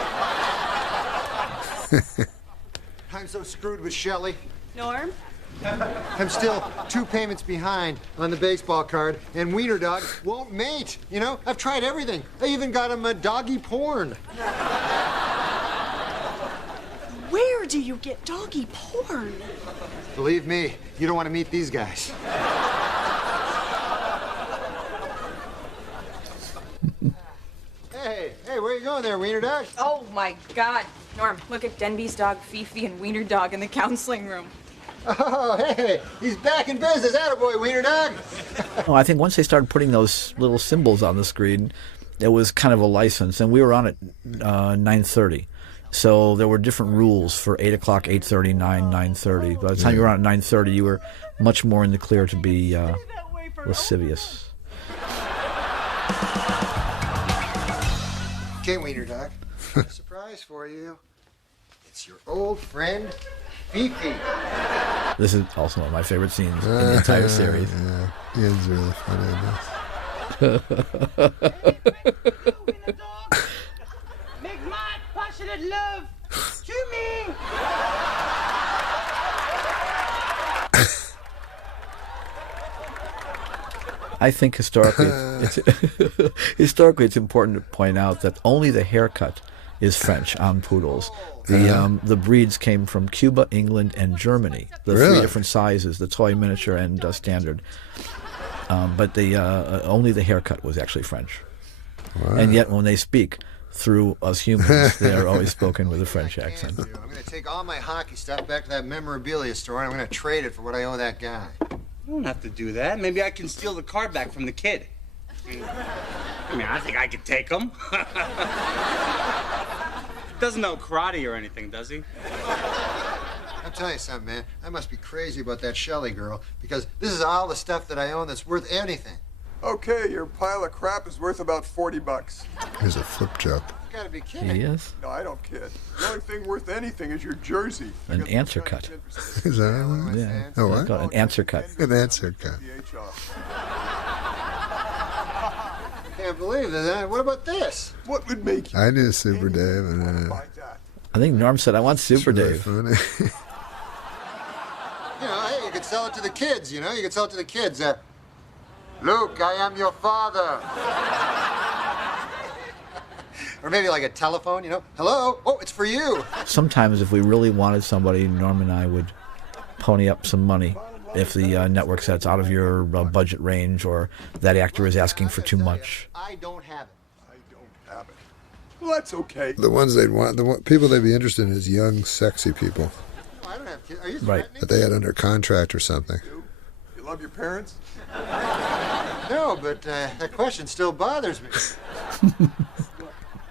I'm so screwed with Shelley. Norm? I'm still 2 payments behind on the baseball card, and Wiener Dog won't mate. You know, I've tried everything. I even got him a doggy porn. Where do you get doggy porn? Believe me, you don't want to meet these guys. Hey, where you going there, Wiener Dog? Oh my God, Norm! Look at Denby's dog Fifi and Wiener Dog in the counseling room. Oh, hey, he's back in business. Attaboy, Wiener Dog. Well, I think once they started putting those little symbols on the screen, it was kind of a license, and we were on at 9:30. So there were different rules for 8 o'clock, 8:30, 9:30. By the time you were on at 9:30, you were much more in the clear to be lascivious. Okay, Wiener Dog, a surprise for you. It's your old friend, Fifi. This is also one of my favorite scenes in the entire series. Yeah, Ian's really funny in Make my passionate love to me. I think historically, it's important to point out that only the haircut is French on poodles. The breeds came from Cuba, England, and Germany. The Really? 3 different sizes: the toy, miniature, and standard. But only the haircut was actually French. Wow. And yet, when they speak, through us humans, they are always spoken with a French accent. I'm going to take all my hockey stuff back to that memorabilia store, and I'm going to trade it for what I owe that guy. You don't have to do that. Maybe I can steal the card back from the kid. I think I could take him. Doesn't know karate or anything, does he? I'll tell you something, man. I must be crazy about that Shelley girl, because this is all the stuff that I own that's worth anything. Okay, your pile of crap is worth about $40. Here's a flip joke. You gotta be kidding. He is. No, I don't kid. The only thing worth anything is your jersey. An answer cut. Is that one? Yeah. Oh, what? It's called an answer cut. An answer cut. Can't believe that. What about this? What would make you? I knew Super Dave, and I think Norm said, I want Super really Dave. funny. Hey, you could sell it to the kids, You could sell it to the kids. Luke, I am your father. Or maybe like a telephone, Hello? Oh, it's for you. Sometimes if we really wanted somebody, Norm and I would pony up some money if the network says it's out of your budget range or that actor is asking for too much. I don't have it. Well, that's okay. The ones they'd want, people they'd be interested in is young, sexy people. I don't have kids. Are you Right. That they had under contract or something. You love your parents? No, but that question still bothers me.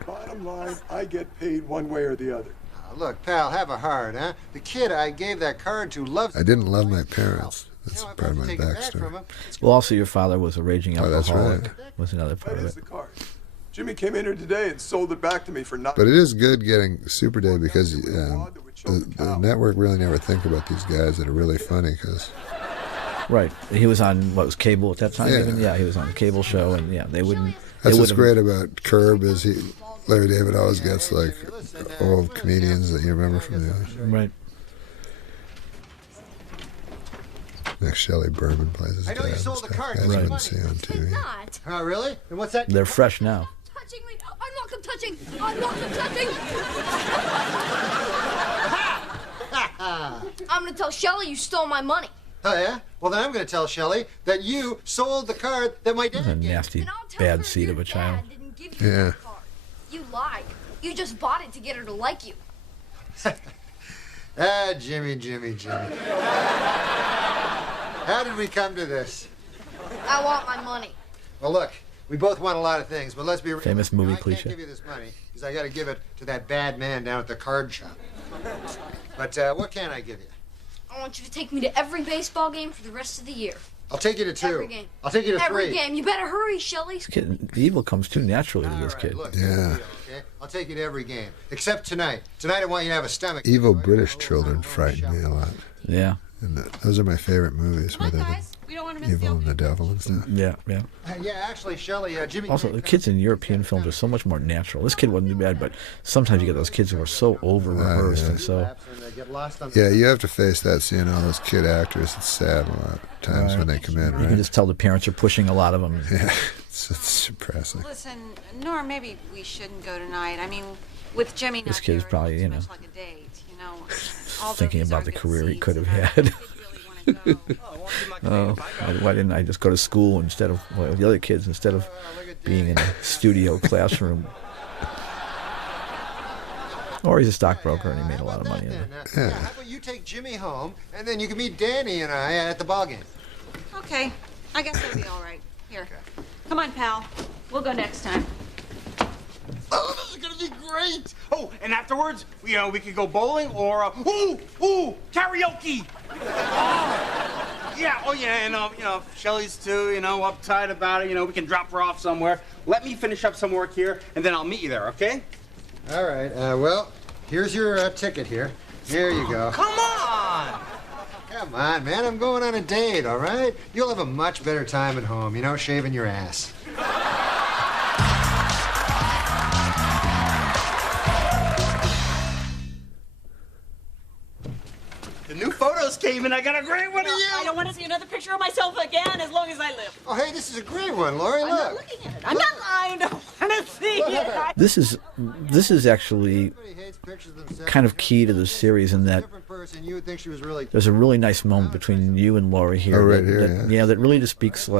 Bottom line, I get paid one way or the other. Look, pal, have a heart, huh? The kid I gave that card to loves... I didn't love my parents. That's part of my backstory. Well, also your father was a raging alcoholic. Oh, that's right. Was another part of it. The card. Jimmy came in here today and sold it back to me for nothing. But it is good getting Super Dave because the network really never think about these guys that are really funny because... Right. He was on, what was cable at that time? Yeah. Even? Yeah, he was on a cable show, and yeah, they wouldn't... That's what's great about Curb is Larry David always gets like old comedians that you remember from the others. Right. Next, Shelley Berman plays his dad. I know you sold the card. Guys wouldn't see on TV. Oh, really? And what's that? They're fresh now. Touching me! I'm not them touching! I'm not them touching! I'm gonna tell Shelley you stole my money. Oh, yeah? Well, then I'm going to tell Shelley that you sold the card that my dad A nasty, bad seed of a child. Yeah. You lied. You just bought it to get her to like you. Jimmy. How did we come to this? I want my money. Well, look, we both want a lot of things, but let's be real. Famous movie I cliche. can't give you this money because I got to give it to that bad man down at the card shop. But what can I give you? I want you to take me to every baseball game for the rest of the year. I'll take you to 2. Every game. I'll take you to 3. Every game. You better hurry, Shelley. This kid, the evil comes too naturally to this kid. Look, Yeah. okay? I'll take you to every game, except tonight. Tonight I want you to have a stomach. Evil British children frighten me a lot. Yeah. And those are my favorite movies where they're the evil and the devil and stuff. Yeah. Yeah, actually, Shelley, Jimmy... Also, the kids in European films are so much more natural. This kid wasn't too bad, but sometimes you get those kids who are so over-rehearsed and so... Yeah, you have to face that, seeing all those kid actors. It's sad a lot of times when they come in, You right? can just tell the parents are pushing a lot of them. Yeah, it's depressing. Listen, Norm, maybe we shouldn't go tonight. I mean, with Jimmy This not kid's here, probably, you know, it's like a date, you know. Although thinking these about are the good career he scenes, could have and I had. really wanna go. Oh, why didn't I just go to school instead of the other kids, instead of being in a studio classroom? Or he's a stockbroker and he made a lot of money. How about you take Jimmy home, and then you can meet Danny and I at the ballgame. Okay, I guess that'll be all right. Here, come on, pal. We'll go next time. Oh, this is gonna be great! Oh, and afterwards, we could go bowling or karaoke. And Shelley's too, uptight about it. We can drop her off somewhere. Let me finish up some work here, and then I'll meet you there. Okay? All right. Well, here's your ticket here. Here you go. Come on! Come on, man. I'm going on a date. All right. You'll have a much better time at home. Shaving your ass. The new photos came and I got a great one of you. I don't want to see another picture of myself again as long as I live. Oh, hey, this is a great one, Laurie. I'm not looking at it. I'm not. I don't want to see it. This is actually kind of key to the series in that person, you would think she was really... There's a really nice moment between you and Laurie here. Oh, right here, yeah. That really just speaks a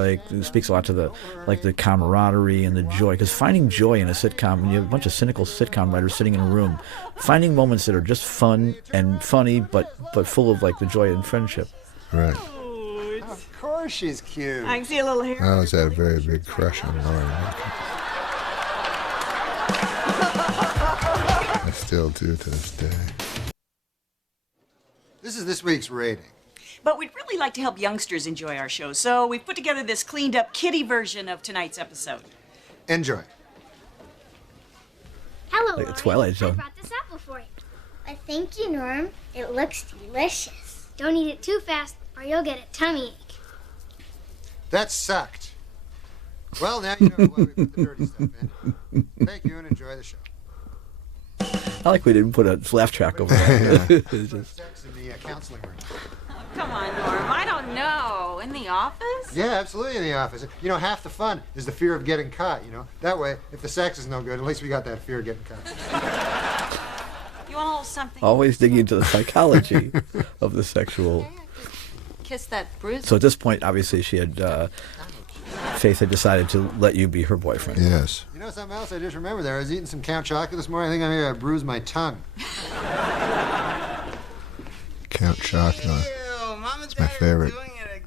lot to the camaraderie and the joy. Because finding joy in a sitcom, when you have a bunch of cynical sitcom writers sitting in a room, finding moments that are just fun and funny, but full of like the joy and friendship. Right. Of course she's cute. I can see a little hair. I always had a very big crush on Laurie. I still do to this day. This is this week's rating. But we'd really like to help youngsters enjoy our show, so we've put together this cleaned-up kiddie version of tonight's episode. Enjoy. Hello, Like a Laurie. Twilight I Zone. brought this apple for you. Thank you, Norm. It looks delicious. Don't eat it too fast, or you'll get a tummy ache. That sucked. Well, now you know why we put the dirty stuff in. Thank you and enjoy the show. I like we didn't put a laugh track over that. Sex in the counseling room. Come on, Norm. I don't know. In the office? Yeah, absolutely in the office. You know, half the fun is the fear of getting caught, you know. That way, if the sex is no good, at least we got that fear of getting caught. You want a little something? Always digging into the psychology of the sexual. Kiss that Bruce. So at this point, obviously, Faith had decided to let you be her boyfriend. Yes. You know something else I just remembered there? I was eating some Count chocolate this morning. I think I may have bruised my tongue. Count Chocolate. It's my favorite.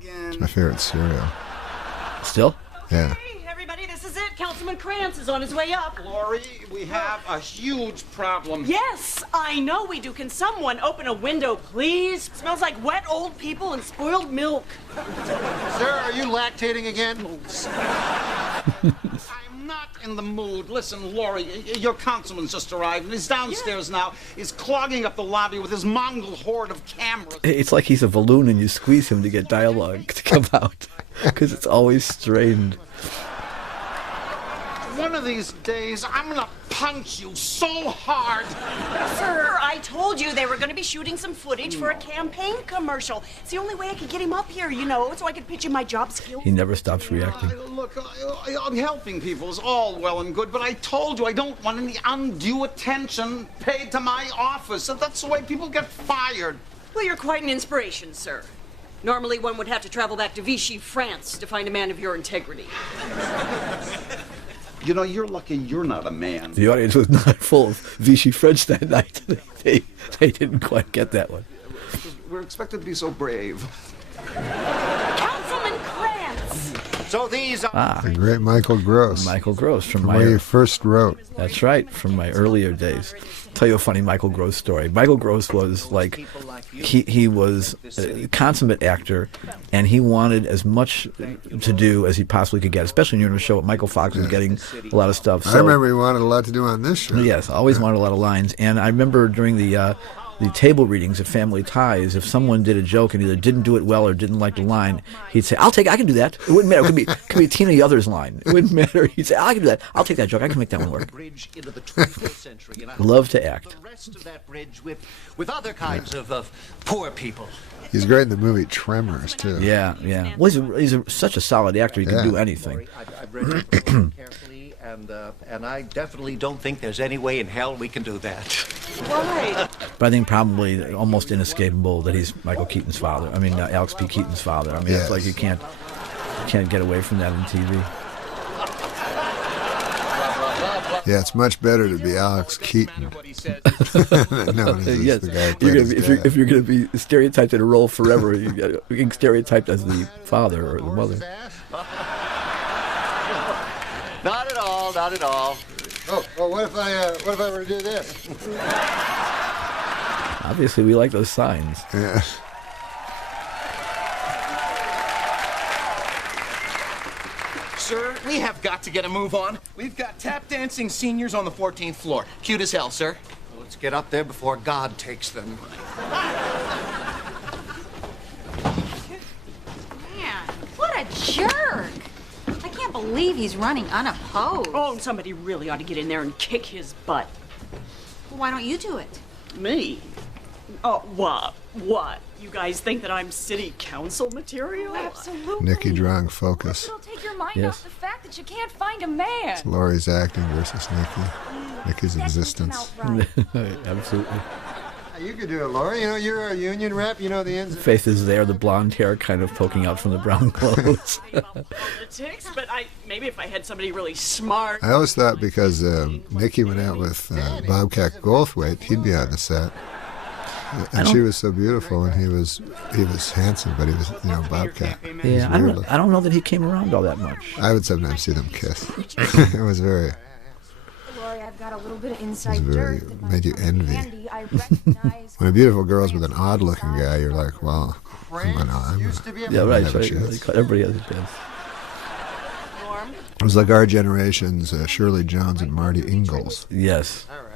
It's my favorite cereal. Still? Yeah. Hey, everybody, this is it. Councilman Krantz is on his way up. Laurie, we have a huge problem. Yes, I know we do. Can someone open a window, please? Smells like wet old people and spoiled milk. Sir, are you lactating again? I'm not in the mood. Listen, Laurie, your councilman's just arrived, and he's downstairs now. He's clogging up the lobby with his Mongol horde of cameras. It's like he's a balloon and you squeeze him to get dialogue to come out. Because it's always strained. One of these days, I'm gonna punch you so hard. Sir, I told you they were going to be shooting some footage for a campaign commercial. It's the only way I could get him up here, you know, so I could pitch him my job skills. He never stops reacting. Look, I'm helping people is all well and good, but I told you I don't want any undue attention paid to my office. That's the way people get fired. Well, you're quite an inspiration, sir. Normally, one would have to travel back to Vichy, France to find a man of your integrity. You know, you're lucky you're not a man. The audience was not full of Vichy French that night. They didn't quite get that one. We're expected to be so brave. Councilman Krantz! So these are... The great Michael Gross. Michael Gross from where he first wrote. That's right, from my earlier days. Tell you a funny Michael Gross story. Michael Gross was like, he was a consummate actor, and he wanted as much to do as he possibly could get, especially when you're in a show with Michael Fox was getting a lot of stuff. So, I remember he wanted a lot to do on this show. Yes, always wanted a lot of lines. And I remember during the table readings at Family Ties, if someone did a joke and either didn't do it well or didn't like the line, he'd say, I can do that. It wouldn't matter. It could be a Tina Yothers line. It wouldn't matter. He'd say, I can do that. I'll take that joke. I can make that one work. Love to act. The rest of that bridge with other kinds of poor people. He's great in the movie Tremors, too. Yeah. Well, he's such a solid actor. He can do anything. I've read it carefully, and I definitely don't think there's any way in hell we can do that. Why? But I think probably almost inescapable that he's Michael Keaton's father. I mean, Alex P. Keaton's father. I mean, it's like you can't get away from that on TV. Yeah, it's much better to be Alex Keaton. No, Yes. the guy who played his dad. If you're going to be stereotyped in a role forever, you're getting stereotyped as the father or the mother. Not at all, not at all. Oh, what if I were to do this? Obviously, we like those signs. Yeah. Sir, we have got to get a move on. We've got tap dancing seniors on the 14th floor. Cute as hell, sir. Let's get up there before God takes them. Man, what a jerk! I can't believe he's running unopposed. Oh, somebody really ought to get in there and kick his butt. Well, why don't you do it? Me? Oh, what? What? You guys think that I'm city council material? Absolutely. Nikki drawing focus. It'll take your mind Yes. off the fact that you can't find a man. It's Laurie's acting versus Nikki. Nikki's existence. Absolutely. You could do it, Laurie. You know, you're a union rep. You know the ins. Faith is there, the blonde hair kind of poking out from the brown clothes. Politics, but maybe if I had somebody really smart. I always thought because Nikki went out with Bobcat Goldthwait, he'd be on the set. And she was so beautiful, and he was handsome, but he was, Bobcat. Yeah, I don't know that he came around all that much. I would sometimes see them kiss. It was very. Laurie, I've got a little bit of It inside was very dirt. made you envy. I recognize. When a beautiful girl's with an odd-looking guy, you're like, well, Yeah, right. Never So chance. everybody has a chance. It was like our generation's Shirley Jones and Marty Ingalls. Yes. All right.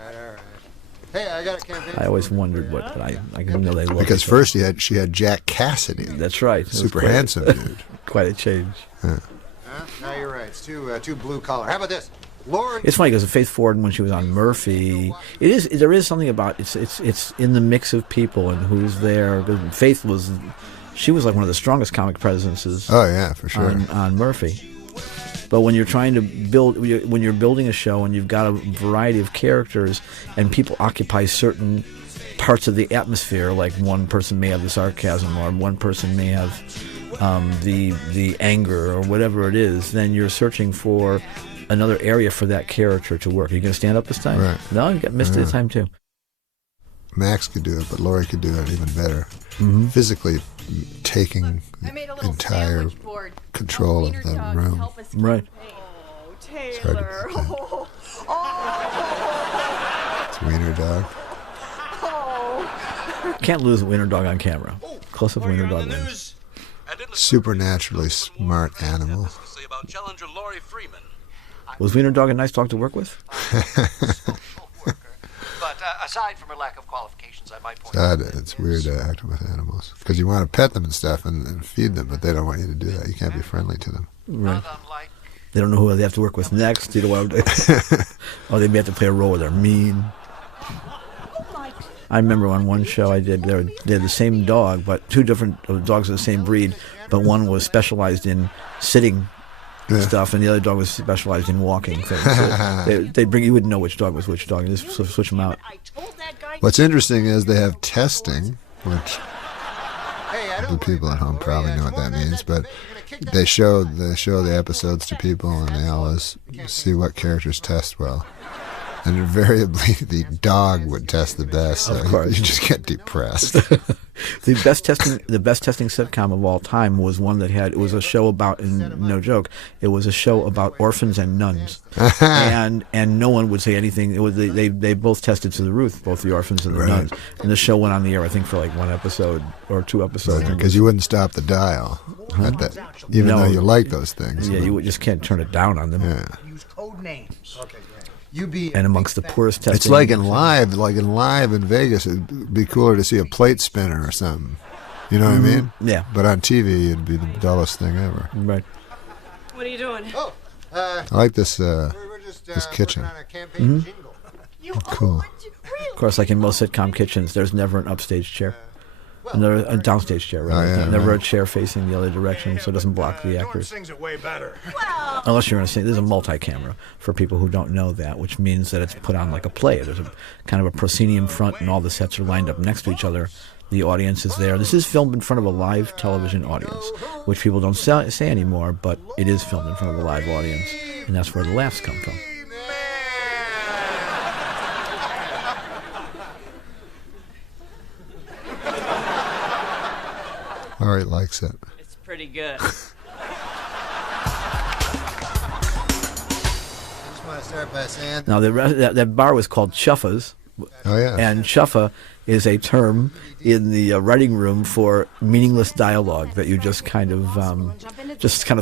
Hey, I got a campaign. I always wondered what, but I didn't know they looked. Because first she had Jack Cassidy. That's right. Super handsome dude. Quite a change. Yeah. No, you're right. It's too blue collar. How about this? Laurie. It's funny because Faith Ford, when she was on Murphy, there is something about it's in the mix of people and who's there. Faith she was like one of the strongest comic presences. Oh yeah, for sure. On Murphy. But when you're trying to when you're building a show and you've got a variety of characters and people occupy certain parts of the atmosphere, like one person may have the sarcasm or one person may have the anger or whatever it is, then you're searching for another area for that character to work. Are you going to stand up this time? Right. No, you got missed this time too. Max could do it, but Laurie could do it even better. Mm-hmm. Physically taking the entire control of the room. Right. Oh, Taylor. It's Wiener Dog. Can't lose a Wiener Dog on camera. Close-up Wiener Dog wins. Supernaturally smart animal. Was Wiener Dog a nice dog to work with? But aside from her lack of qualifications, I might point out. It's weird acting with animals. Because you want to pet them and stuff and feed them, but they don't want you to do that. You can't be friendly to them. Right. They don't know who they have to work with next. You don't want or they may have to play a role where they're mean. I remember on one show I did, they had the same dog, but two different dogs of the same breed, but one was specialized in sitting stuff, and the other dog was specialized in walking things. So they'd bring, you wouldn't know which dog was which dog, and just switch them out. What's interesting is they have testing, which the people at home probably know what that means, but they show the episodes to people, and they always see what characters test well. And invariably, the dog would test the best. So of course, you just get depressed. The best testing sitcom of all time was one that it was a show about, and no joke, it was a show about orphans and nuns, and no one would say anything. It was they both tested to the roof, both the orphans and the nuns, and the show went on the air I think for like one episode or two episodes. Because you wouldn't stop the dial, even though you like those things. Yeah, you just can't turn it down on them. Yeah. Use code names. Okay. And amongst the poorest testing, it's like in live in Vegas, it'd be cooler to see a plate spinner or something. You know what I mean? Yeah. But on TV, it'd be the dullest thing ever. Right. What are you doing? I like this this kitchen. Cool. Of course, like in most sitcom kitchens, there's never an upstage chair. A downstage chair, right? Oh, yeah, never a chair facing the other direction, so it doesn't block the actors. Things are way better. Unless you're going to say there's a multi-camera for people who don't know that, which means that it's put on like a play. There's a kind of a proscenium front, and all the sets are lined up next to each other. The audience is there. This is filmed in front of a live television audience, which people don't say anymore, but it is filmed in front of a live audience, and that's where the laughs come from. Laurie likes it. It's pretty good. I just want to start by saying. Now, that bar was called Chuffa's. Oh, yeah. And Chuffa is a term in the writing room for meaningless dialogue that you just kind of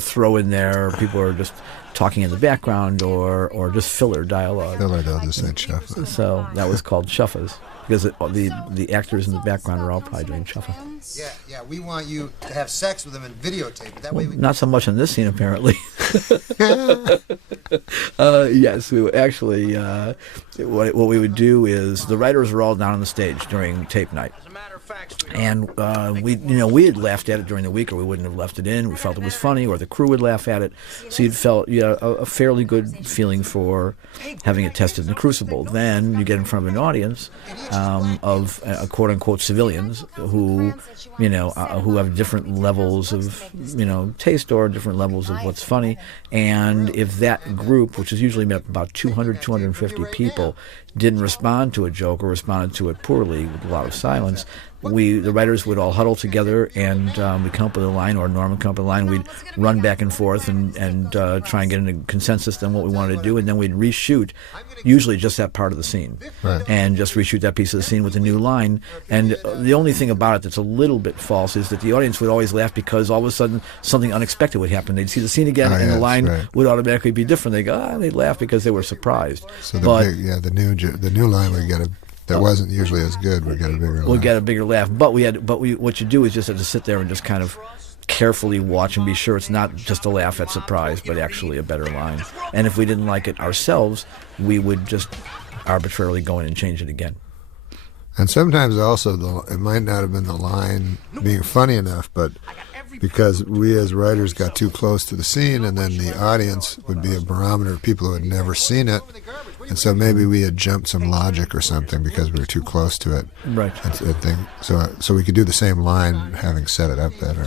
throw in there. People are just talking in the background or just filler dialogue. Filler, they'll just say Chuffa. So that was called Chuffa's. Because the actors in the background are all probably doing Chuffa. Yeah, we want you to have sex with them and videotape it. That way we not so much in this scene, apparently. Yes, we actually, what we would do is the writers were all down on the stage during tape night. And we had laughed at it during the week, or we wouldn't have left it in. We felt it was funny, or the crew would laugh at it. So you had a fairly good feeling for having it tested in the crucible. Then you get in front of an audience of quote unquote civilians who have different levels of taste, or different levels of what's funny. And if that group, which is usually made up of about 200, 250 people, didn't respond to a joke or responded to it poorly with a lot of silence, the writers would all huddle together and we'd come up with a line, or Norm would come up with a line. We'd run back and forth and try and get into consensus on what we wanted to do, and then we'd reshoot usually just that part of the scene, right, and just reshoot that piece of the scene with a new line. And the only thing about it that's a little bit false is that the audience would always laugh because all of a sudden something unexpected would happen. They'd see the scene again, and the line would automatically be different. They go, they'd laugh because they were surprised. So the new line would get that wasn't usually as good. We'd get a bigger laugh. We'd get a bigger laugh. But what you do is just have to sit there and just kind of carefully watch and be sure it's not just a laugh at surprise, but actually a better line. And if we didn't like it ourselves, we would just arbitrarily go in and change it again. And sometimes also it might not have been the line being funny enough, but because we as writers got too close to the scene, and then the audience would be a barometer of people who had never seen it, and so maybe we had jumped some logic or something because we were too close to it. Right. So we could do the same line having set it up better.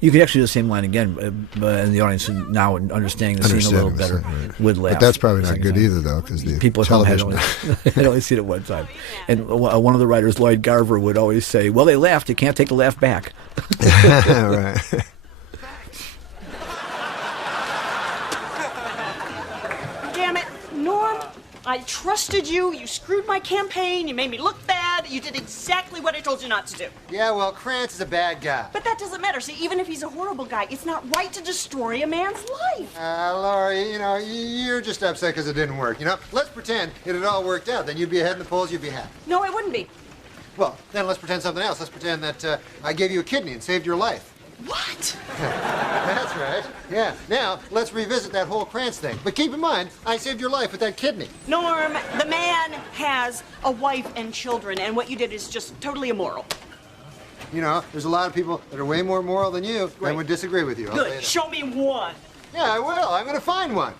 You could actually do the same line again, and the audience now understanding the scene a little better would laugh. But that's probably not good either, though, because the people television had only seen it one time. And one of the writers, Lloyd Garver, would always say, "Well, they laughed. You can't take the laugh back." Right. Damn it, Norm. I trusted you. You screwed my campaign. You made me look bad. You did exactly what I told you not to do. Yeah, well, Krantz is a bad guy. But that doesn't matter. See, even if he's a horrible guy, it's not right to destroy a man's life. Laurie, you're just upset because it didn't work. Let's pretend it had all worked out. Then you'd be ahead in the polls. You'd be happy. No, I wouldn't be. Well, then let's pretend something else. Let's pretend that I gave you a kidney and saved your life. What? That's right. Yeah. Now, let's revisit that whole Krantz thing. But keep in mind, I saved your life with that kidney. Norm, the man has a wife and children, and what you did is just totally immoral. There's a lot of people that are way more moral than you and would disagree with you. Good. Show me one. Yeah, I will. I'm going to find one.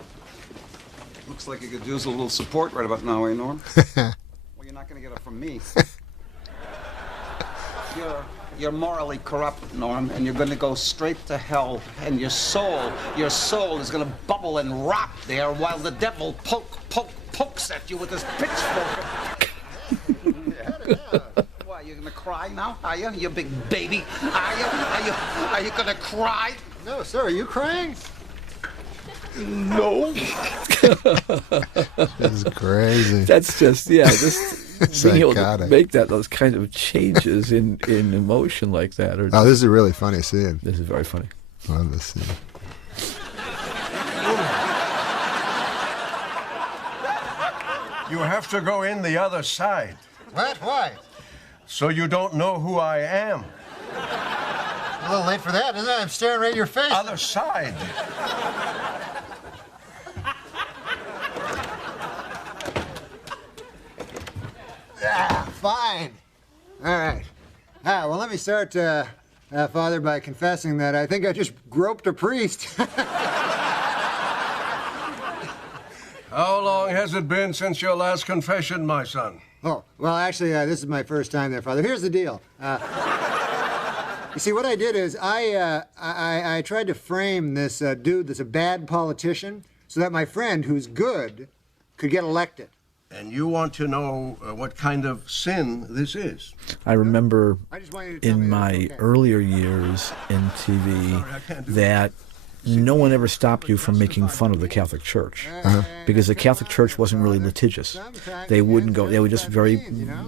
Looks like you could use a little support right about now, eh, Norm? Well, you're not going to get it from me. You're morally corrupt, Norm, and you're going to go straight to hell. And your soul is going to bubble and rot there while the devil pokes at you with his pitchfork. What, you're going to cry now? Are you? You big baby? Are you going to cry? No, sir. Are you crying? No. This is crazy. That's just being able to make those kind of changes in emotion like that. This is a really funny scene. This is very funny. I love this scene. You have to go in the other side. What? Why? So you don't know who I am. A little late for that, isn't it? I'm staring right at your face. Other side. Fine. All right. Well, let me start, Father, by confessing that I think I just groped a priest. How long has it been since your last confession, my son? Oh, well, actually, this is my first time there, Father. Here's the deal. You see, what I did is I tried to frame this dude that's a bad politician so that my friend, who's good, could get elected. And you want to know what kind of sin this is? I remember in my earlier years in TV that no one ever stopped you from making fun of the Catholic Church because the Catholic Church wasn't really litigious. They wouldn't go. They would just very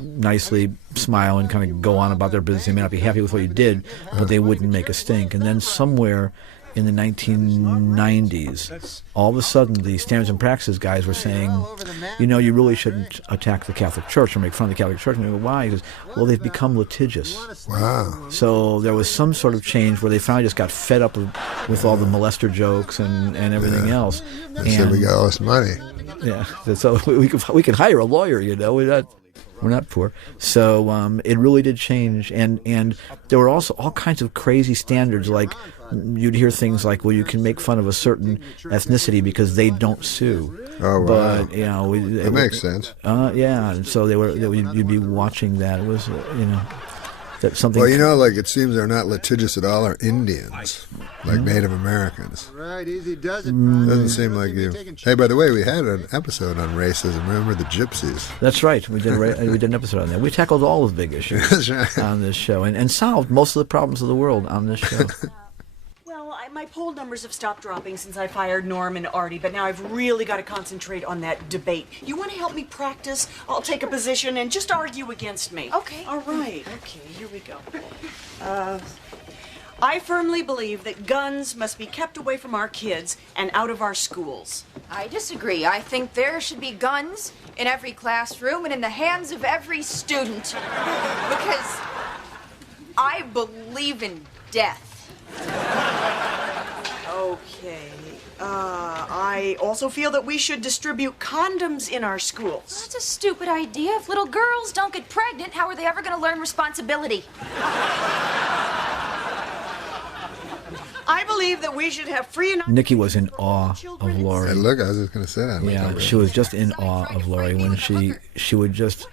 nicely smile and kind of go on about their business. They may not be happy with what you did, but they wouldn't make a stink. And then somewhere in the 1990s, all of a sudden the Standards and Practices guys were saying, you really shouldn't attack the Catholic Church or make fun of the Catholic Church. And they go, why? He goes, well, they've become litigious. Wow. So there was some sort of change where they finally just got fed up with all the molester jokes and everything else. And so we got all this money. Yeah, so we could hire a lawyer, We're not poor. So it really did change. And there were also all kinds of crazy standards. Like, you'd hear things like, well, you can make fun of a certain ethnicity because they don't sue. Oh, wow. But, you know... That makes sense. Yeah, and so you'd be watching that. It was, you know... Something. Well, you know, like, it seems they're not litigious at all are Indians, like Native Americans. Right, easy does it. Doesn't seem like you. Hey, by the way, we had an episode on racism. Remember the gypsies? That's right. We did an episode on that. We tackled all the big issues That's right. on this show and solved most of the problems of the world on this show. My poll numbers have stopped dropping since I fired Norm and Artie, but now I've really got to concentrate on that debate. You want to help me practice? I'll take a position and just argue against me. Okay. All right. Okay, here we go. I firmly believe that guns must be kept away from our kids and out of our schools. I disagree. I think there should be guns in every classroom and in the hands of every student. Because I believe in death. Okay. I also feel that we should distribute condoms in our schools. That's a stupid idea. If little girls don't get pregnant, how are they ever going to learn responsibility? I believe that we should have free and... Nikki was in awe of Laurie. Hey, look, I was just going to say that. Yeah, she was just in awe of Laurie when she would just...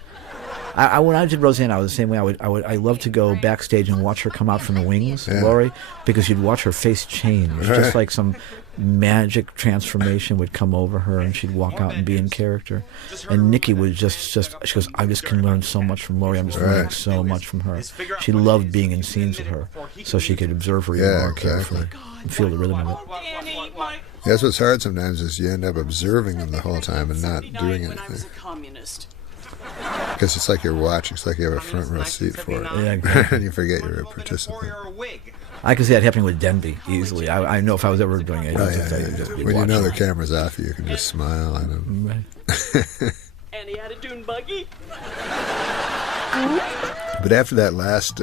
when I did Roseanne, I was the same way. I loved to go backstage and watch her come out from the wings, Laurie, because you'd watch her face change, just like some magic transformation would come over her, and she'd walk out and be in character. And Nikki was just she goes, I just can learn so much from Laurie. I'm just learning so much from her. She loved being in scenes with her, so she could observe her even more carefully and feel the rhythm of it. That's what's hard sometimes is you end up observing them the whole time and not doing anything. Because it's like you're watching. It's like you have a front row seat for it. Yeah, exactly. And you forget you're a participant. I can see that happening with Denby easily. I know if I was ever doing it, just be when you know watching. the camera's off you can just smile at him. Right. And he had a dune buggy. But after that last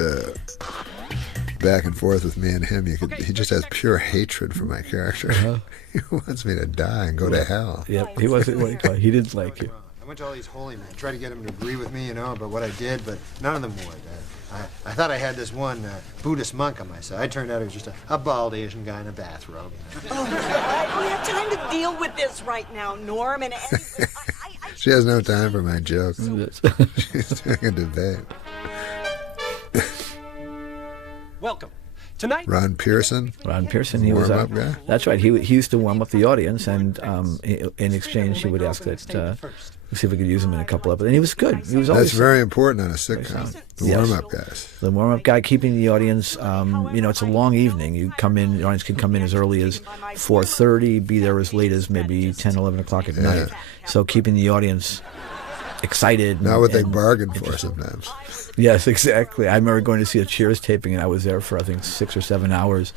back and forth with me and him, he just has pure hatred for my character. He wants me to die and go to hell. Yep, he wasn't what he called. He didn't like you. I went to all these holy men, tried to get them to agree with me, about what I did, but none of them would. I thought I had this one Buddhist monk on my side. Turned out he was just a bald Asian guy in a bathrobe. Oh, I don't have time to deal with this right now, Norm. And She has no time for my jokes. She's doing a debate. Welcome. Tonight, Ron Pearson, he was warm-up guy. That's right. He used to warm up the audience, and in exchange, he would ask that see if we could use him in a couple of it. And he was good. He was always That's very important on a sitcom. The warm-up guys. The warm-up guy, keeping the audience. It's a long evening. You come in. The audience can come in as early as 4:30, be there as late as maybe 10, 11 o'clock at night. So keeping the audience excited. Not what they bargained for sometimes. Yes, exactly. I remember going to see a Cheers taping, and I was there for, I think, 6 or 7 hours.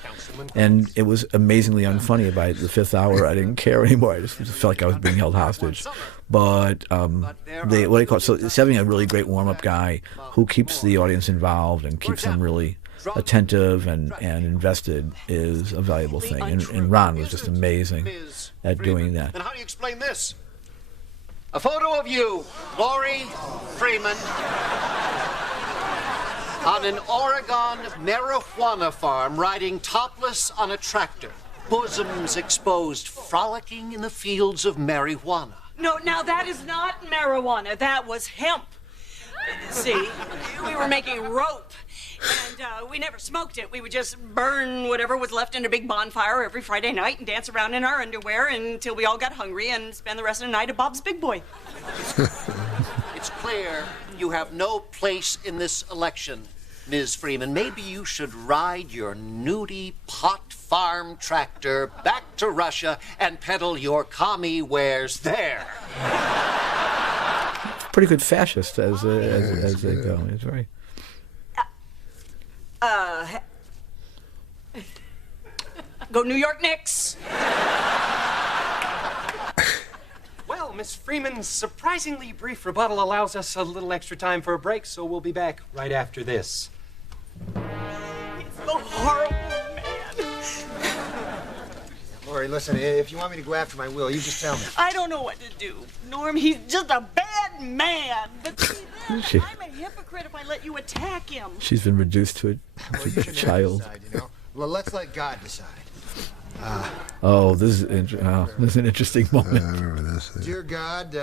And it was amazingly unfunny. By the 5th hour, I didn't care anymore. I just felt like I was being held hostage. But what do you call it? So it's having a really great warm-up guy who keeps the audience involved and keeps them really attentive and invested is a valuable thing. And Ron was just amazing at doing that. And how do you explain this? A photo of you, Laurie Freeman, on an Oregon marijuana farm riding topless on a tractor, bosoms exposed, frolicking in the fields of marijuana. No, now that is not marijuana. That was hemp. See, we were making rope, and we never smoked it. We would just burn whatever was left in a big bonfire every Friday night and dance around in our underwear until we all got hungry and spend the rest of the night at Bob's Big Boy. It's clear you have no place in this election, Ms. Freeman. Maybe you should ride your nudie pot farm tractor back to Russia and peddle your commie wares there. Pretty good fascist as they go. He's very. Go New York Knicks. well, Miss Freeman's surprisingly brief rebuttal allows us a little extra time for a break, so we'll be back right after this. He's so horrible, man. Laurie, listen, if you want me to go after my will, you just tell me. I don't know what to do. Norm, he's just a bad bad man. But see, then She- I'm a hypocrite if I let you attack him. She's been reduced to a child. Decide, you know? Well, let's let God decide. Oh, this is this is an interesting moment. I remember this. Dear God,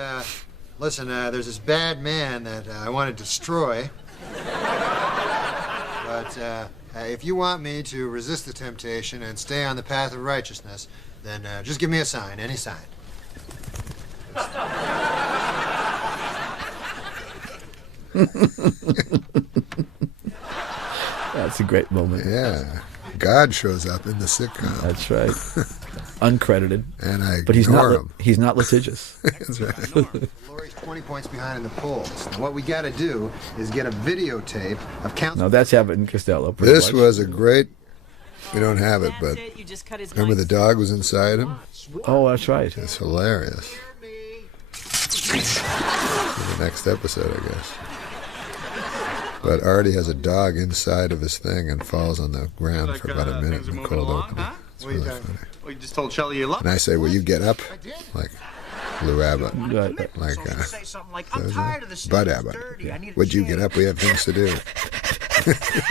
listen, there's this bad man that I want to destroy. But if you want me to resist the temptation and stay on the path of righteousness, then just give me a sign, any sign. That's a great moment. Yeah. God shows up in the sitcom. That's right. Uncredited. And I but he's ignore not him. He's not litigious. That's right. Laurie's 20 points behind in the polls. Now, what we got to do is get a videotape of Council. No, that's Abbott and Costello. pretty This much. was a great. We don't have it, but You just cut his remember the dog was inside him? Oh, that's right. It's hilarious. In the next episode, I guess. But Artie has a dog inside of his thing and falls on the ground for about a minute in the cold opening. It's really funny. Well, you just told Shelley you love And I say, will you get up? Like Lou Abbott. Right. Like Say something like, I'm tired of this. Bud Abbott. Would you get up? We have things to do.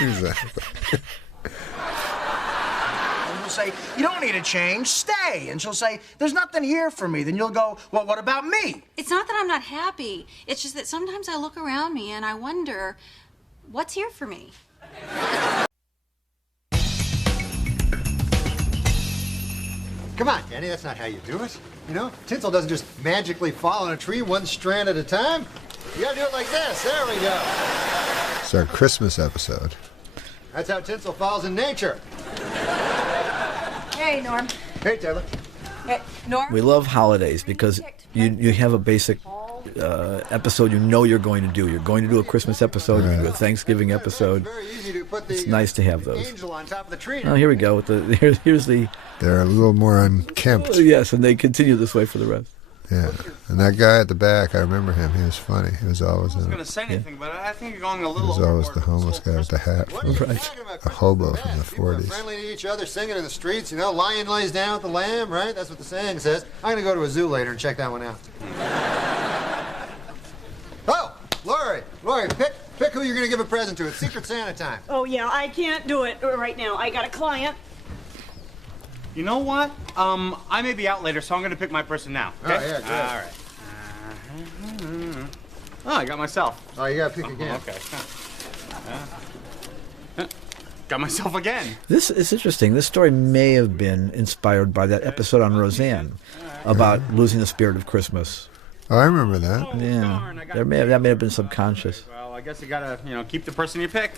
Exactly. And you'll say, you don't need to change, stay. And she'll say, there's nothing here for me. Then you'll go, well, what about me? It's not that I'm not happy. It's just that sometimes I look around me and I wonder, what's here for me? Come on, Danny, that's not how you do it. You know, tinsel doesn't just magically fall on a tree one strand at a time. You gotta do it like this. There we go. It's our Christmas episode. That's how tinsel falls in nature. Hey, Norm. Hey, Taylor. Hey, Norm. We love holidays because you have a basic episode you know you're going to do. You're going to do a Christmas episode, you're going to do a Thanksgiving episode. It's nice to have those. Angel on top of the tree. Oh, here we go. With here's the. They're a little more unkempt. Yes, and they continue this way for the rest. Yeah. And that guy at the back, I remember him. He was funny. He was always I was going to say anything, but I think you're going a He little was always the homeless guy with the hat. From a hobo from the 40s. Friendly to each other, singing in the streets. You know, lion lays down with the lamb, right? That's what the saying says. I'm gonna go to a zoo later and check that one out. Oh, Laurie, pick who you're gonna give a present to. It's Secret Santa time. Oh, yeah, I can't do it right now. I got a client. You know what? I may be out later, so I'm going to pick my person now. Okay? Oh, yeah, good. All right. Oh, I got myself. Oh, you gotta pick again. Okay. Got myself again. This is interesting. This story may have been inspired by that episode on Roseanne about losing the spirit of Christmas. Oh, I remember that. Yeah, that may have been subconscious. Well, I guess you got to, keep the person you pick.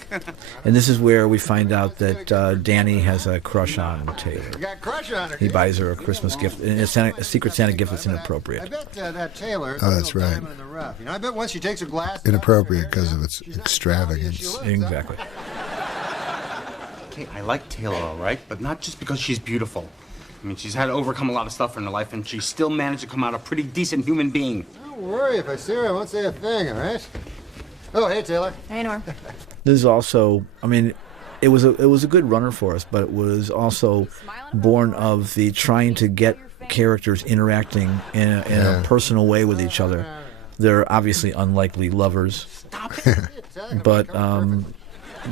And this is where we find out that Danny has a crush on Taylor. You got a crush on her. He buys her a Christmas gift, and a Secret Santa gift that's I inappropriate. bet that Taylor is Oh, that's right. diamond in the rough. You know, I bet once she takes her glasses Inappropriate because of its extravagance. Exactly. Okay, I like Taylor, all right, but not just because she's beautiful. I mean, she's had to overcome a lot of stuff in her life, and she still managed to come out a pretty decent human being. Don't worry, if I see her, I won't say a thing, all right? Oh, hey, Taylor. Hey, Norm. This is also, I mean, it was a good runner for us, but it was also born of the trying to get characters interacting in a personal way with each other. They're obviously unlikely lovers, but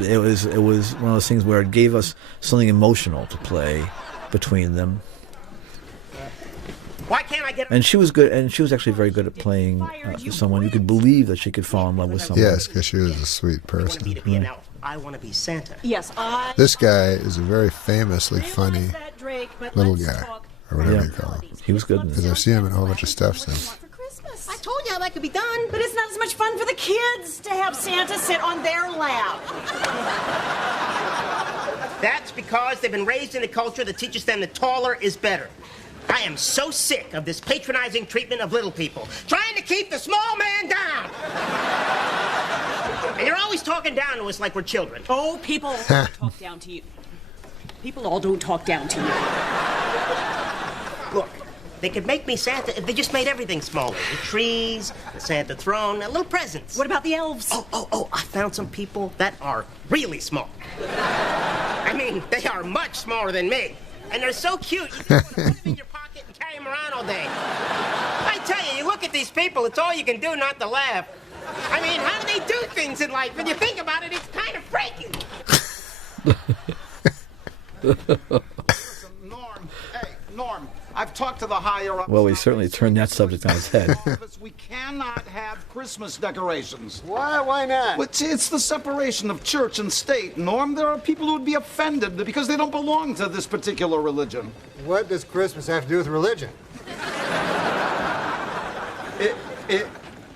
it was one of those things where it gave us something emotional to play between them. Why can't I get... And she was good, and she was actually very good at playing someone. You could believe that she could fall in love with someone. Yes, because she was a sweet person. Right. I want to be Santa. Yes, I... This guy is a very famously funny little guy, or whatever you call him. He was good. Because I've seen him in a whole bunch of stuff since. I told you that could be done, but it's not as much fun for the kids to have Santa sit on their lap. That's because they've been raised in a culture that teaches them that taller is better. I am so sick of this patronizing treatment of little people, trying to keep the small man down. And you're always talking down to us like we're children. Oh, people don't talk down to you. People all don't talk down to you. Look, they could make me Santa if they just made everything smaller. The trees, the Santa throne, little presents. What about the elves? Oh, I found some people that are really small. I mean, they are much smaller than me. And they're so cute, you just want to put them in your pocket and carry them around all day. I tell you, you look at these these people, it's all you can do not to laugh. I mean, how do they do things in life? When you think about it, it's kind of freaky. Norm, I've talked to the higher ups. Well, we certainly turned that subject on its head. We cannot have Christmas decorations. Why? Why not? Well, it's the separation of church and state, Norm. There are people who would be offended because they don't belong to this particular religion. What does Christmas have to do with religion?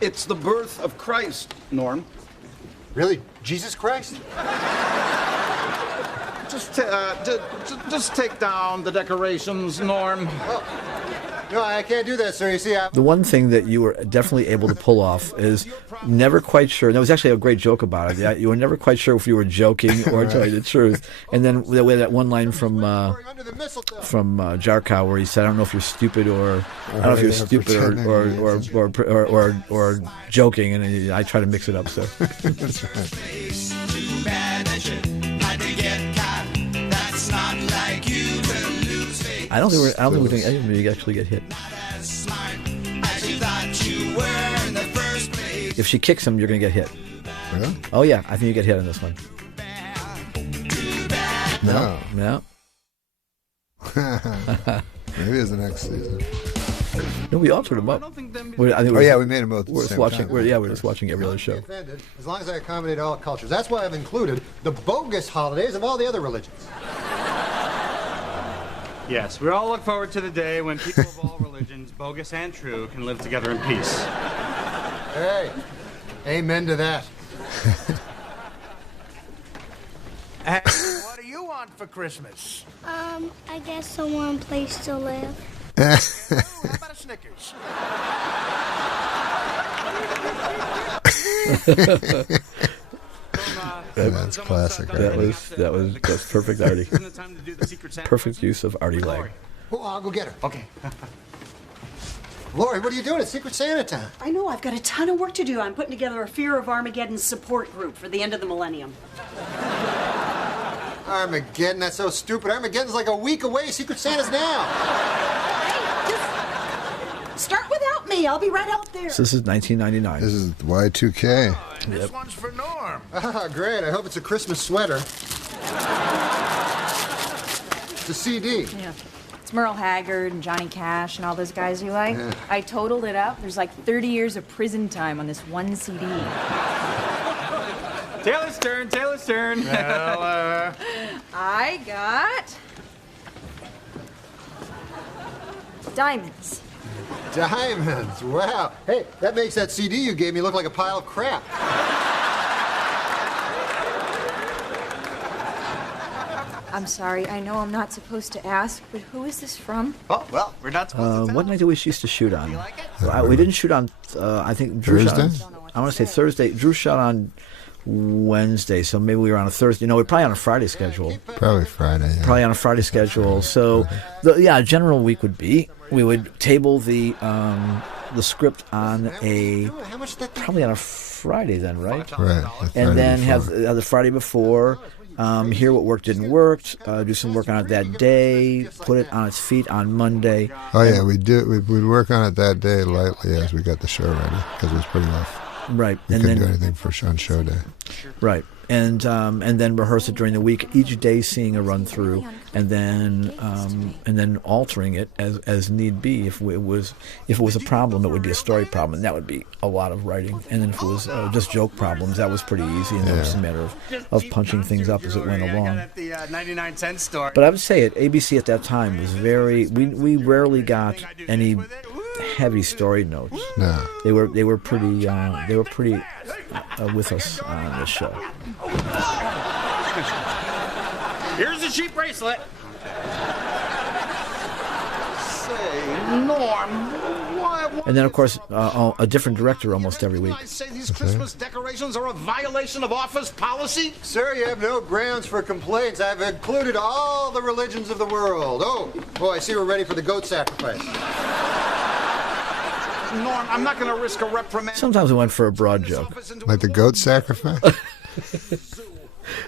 It's the birth of Christ, Norm. Really? Jesus Christ? Just take down the decorations, Norm. No, I can't do that, sir. You see, The one thing that you were definitely able to pull off is never quite sure. And there was actually a great joke about it. Yeah, you were never quite sure if you were joking or telling the truth. And then we had that one line from Jarkow where he said, "I don't know if you're stupid or I don't know if you're stupid or joking." And I try to mix it up. So. That's right. Too bad that you had to get caught. That's not like you to lose faith. I don't think we actually get hit. If she kicks him, you're going to get hit. Really? Oh, yeah. I think you get hit on this one. No. No. Maybe it's the next season. No, we altered them up. We made them both. We're just watching every other show. offended as long as I accommodate all cultures. That's why I've included the bogus holidays of all the other religions. Yes, we all look forward to the day when people of all religions, bogus and true, can live together in peace. Hey, amen to that. Hey, what do you want for Christmas? I guess a warm place to live. How about a Snickers? That's classic. Right? That's perfect, Artie. Perfect use of Artie leg. Oh, I'll go get her. Okay. Laurie, what are you doing? It's Secret Santa time. I know, I've got a ton of work to do. I'm putting together a Fear of Armageddon support group for the end of the millennium. Armageddon? That's so stupid. Armageddon's like a week away. Secret Santa's now. Hey, just start without me. I'll be right out there. So this is 1999. This is Y2K. This one's for Norm. Ah, great. I hope it's a Christmas sweater. It's a CD. Yeah. It's Merle Haggard and Johnny Cash and all those guys you like. Yeah. I totaled it up. There's like 30 years of prison time on this one CD. Taylor's turn, Taylor's turn. Well, I got diamonds. Diamonds. Wow. Hey, that makes that CD you gave me look like a pile of crap. I'm sorry. I know I'm not supposed to ask, but who is this from? Oh, well, we're not supposed to What night did we used to shoot on? We didn't shoot on, I think, Drew shot on, I want to say Thursday. Drew shot on Wednesday, so maybe we were on a Thursday. No, we're probably on a Friday schedule. Probably Friday. Yeah. Probably on a Friday schedule. So, general week would be we would table the script on probably on a Friday then, right? Right. And then have the Friday before. Hear what worked, didn't work, do some work on it that day, put it on its feet on Monday. Oh, yeah, we'd work on it that day lightly as we got the show ready, because it was pretty rough. Right. We couldn't do anything on show day. Right. And then rehearse it during the week, each day seeing a run through, and then altering it as need be. If it was a problem, it would be a story problem, and that would be a lot of writing. And then if it was just joke problems, that was pretty easy, and it was a matter of punching things up as it went along. At the 99-cent store. But I would say at ABC at that time was we rarely got any heavy story notes. No. They were pretty with us on this show. Here's a cheap bracelet. Say, Norm, why? And then, of course, a different director almost every week. I say these Christmas decorations are a violation of office policy? Sir, you have no grounds for complaints. I've included all the religions of the world. Oh, I see we're ready for the goat sacrifice. Norm, I'm not going to risk a reprimand. Sometimes we went for a broad joke. Like the goat sacrifice?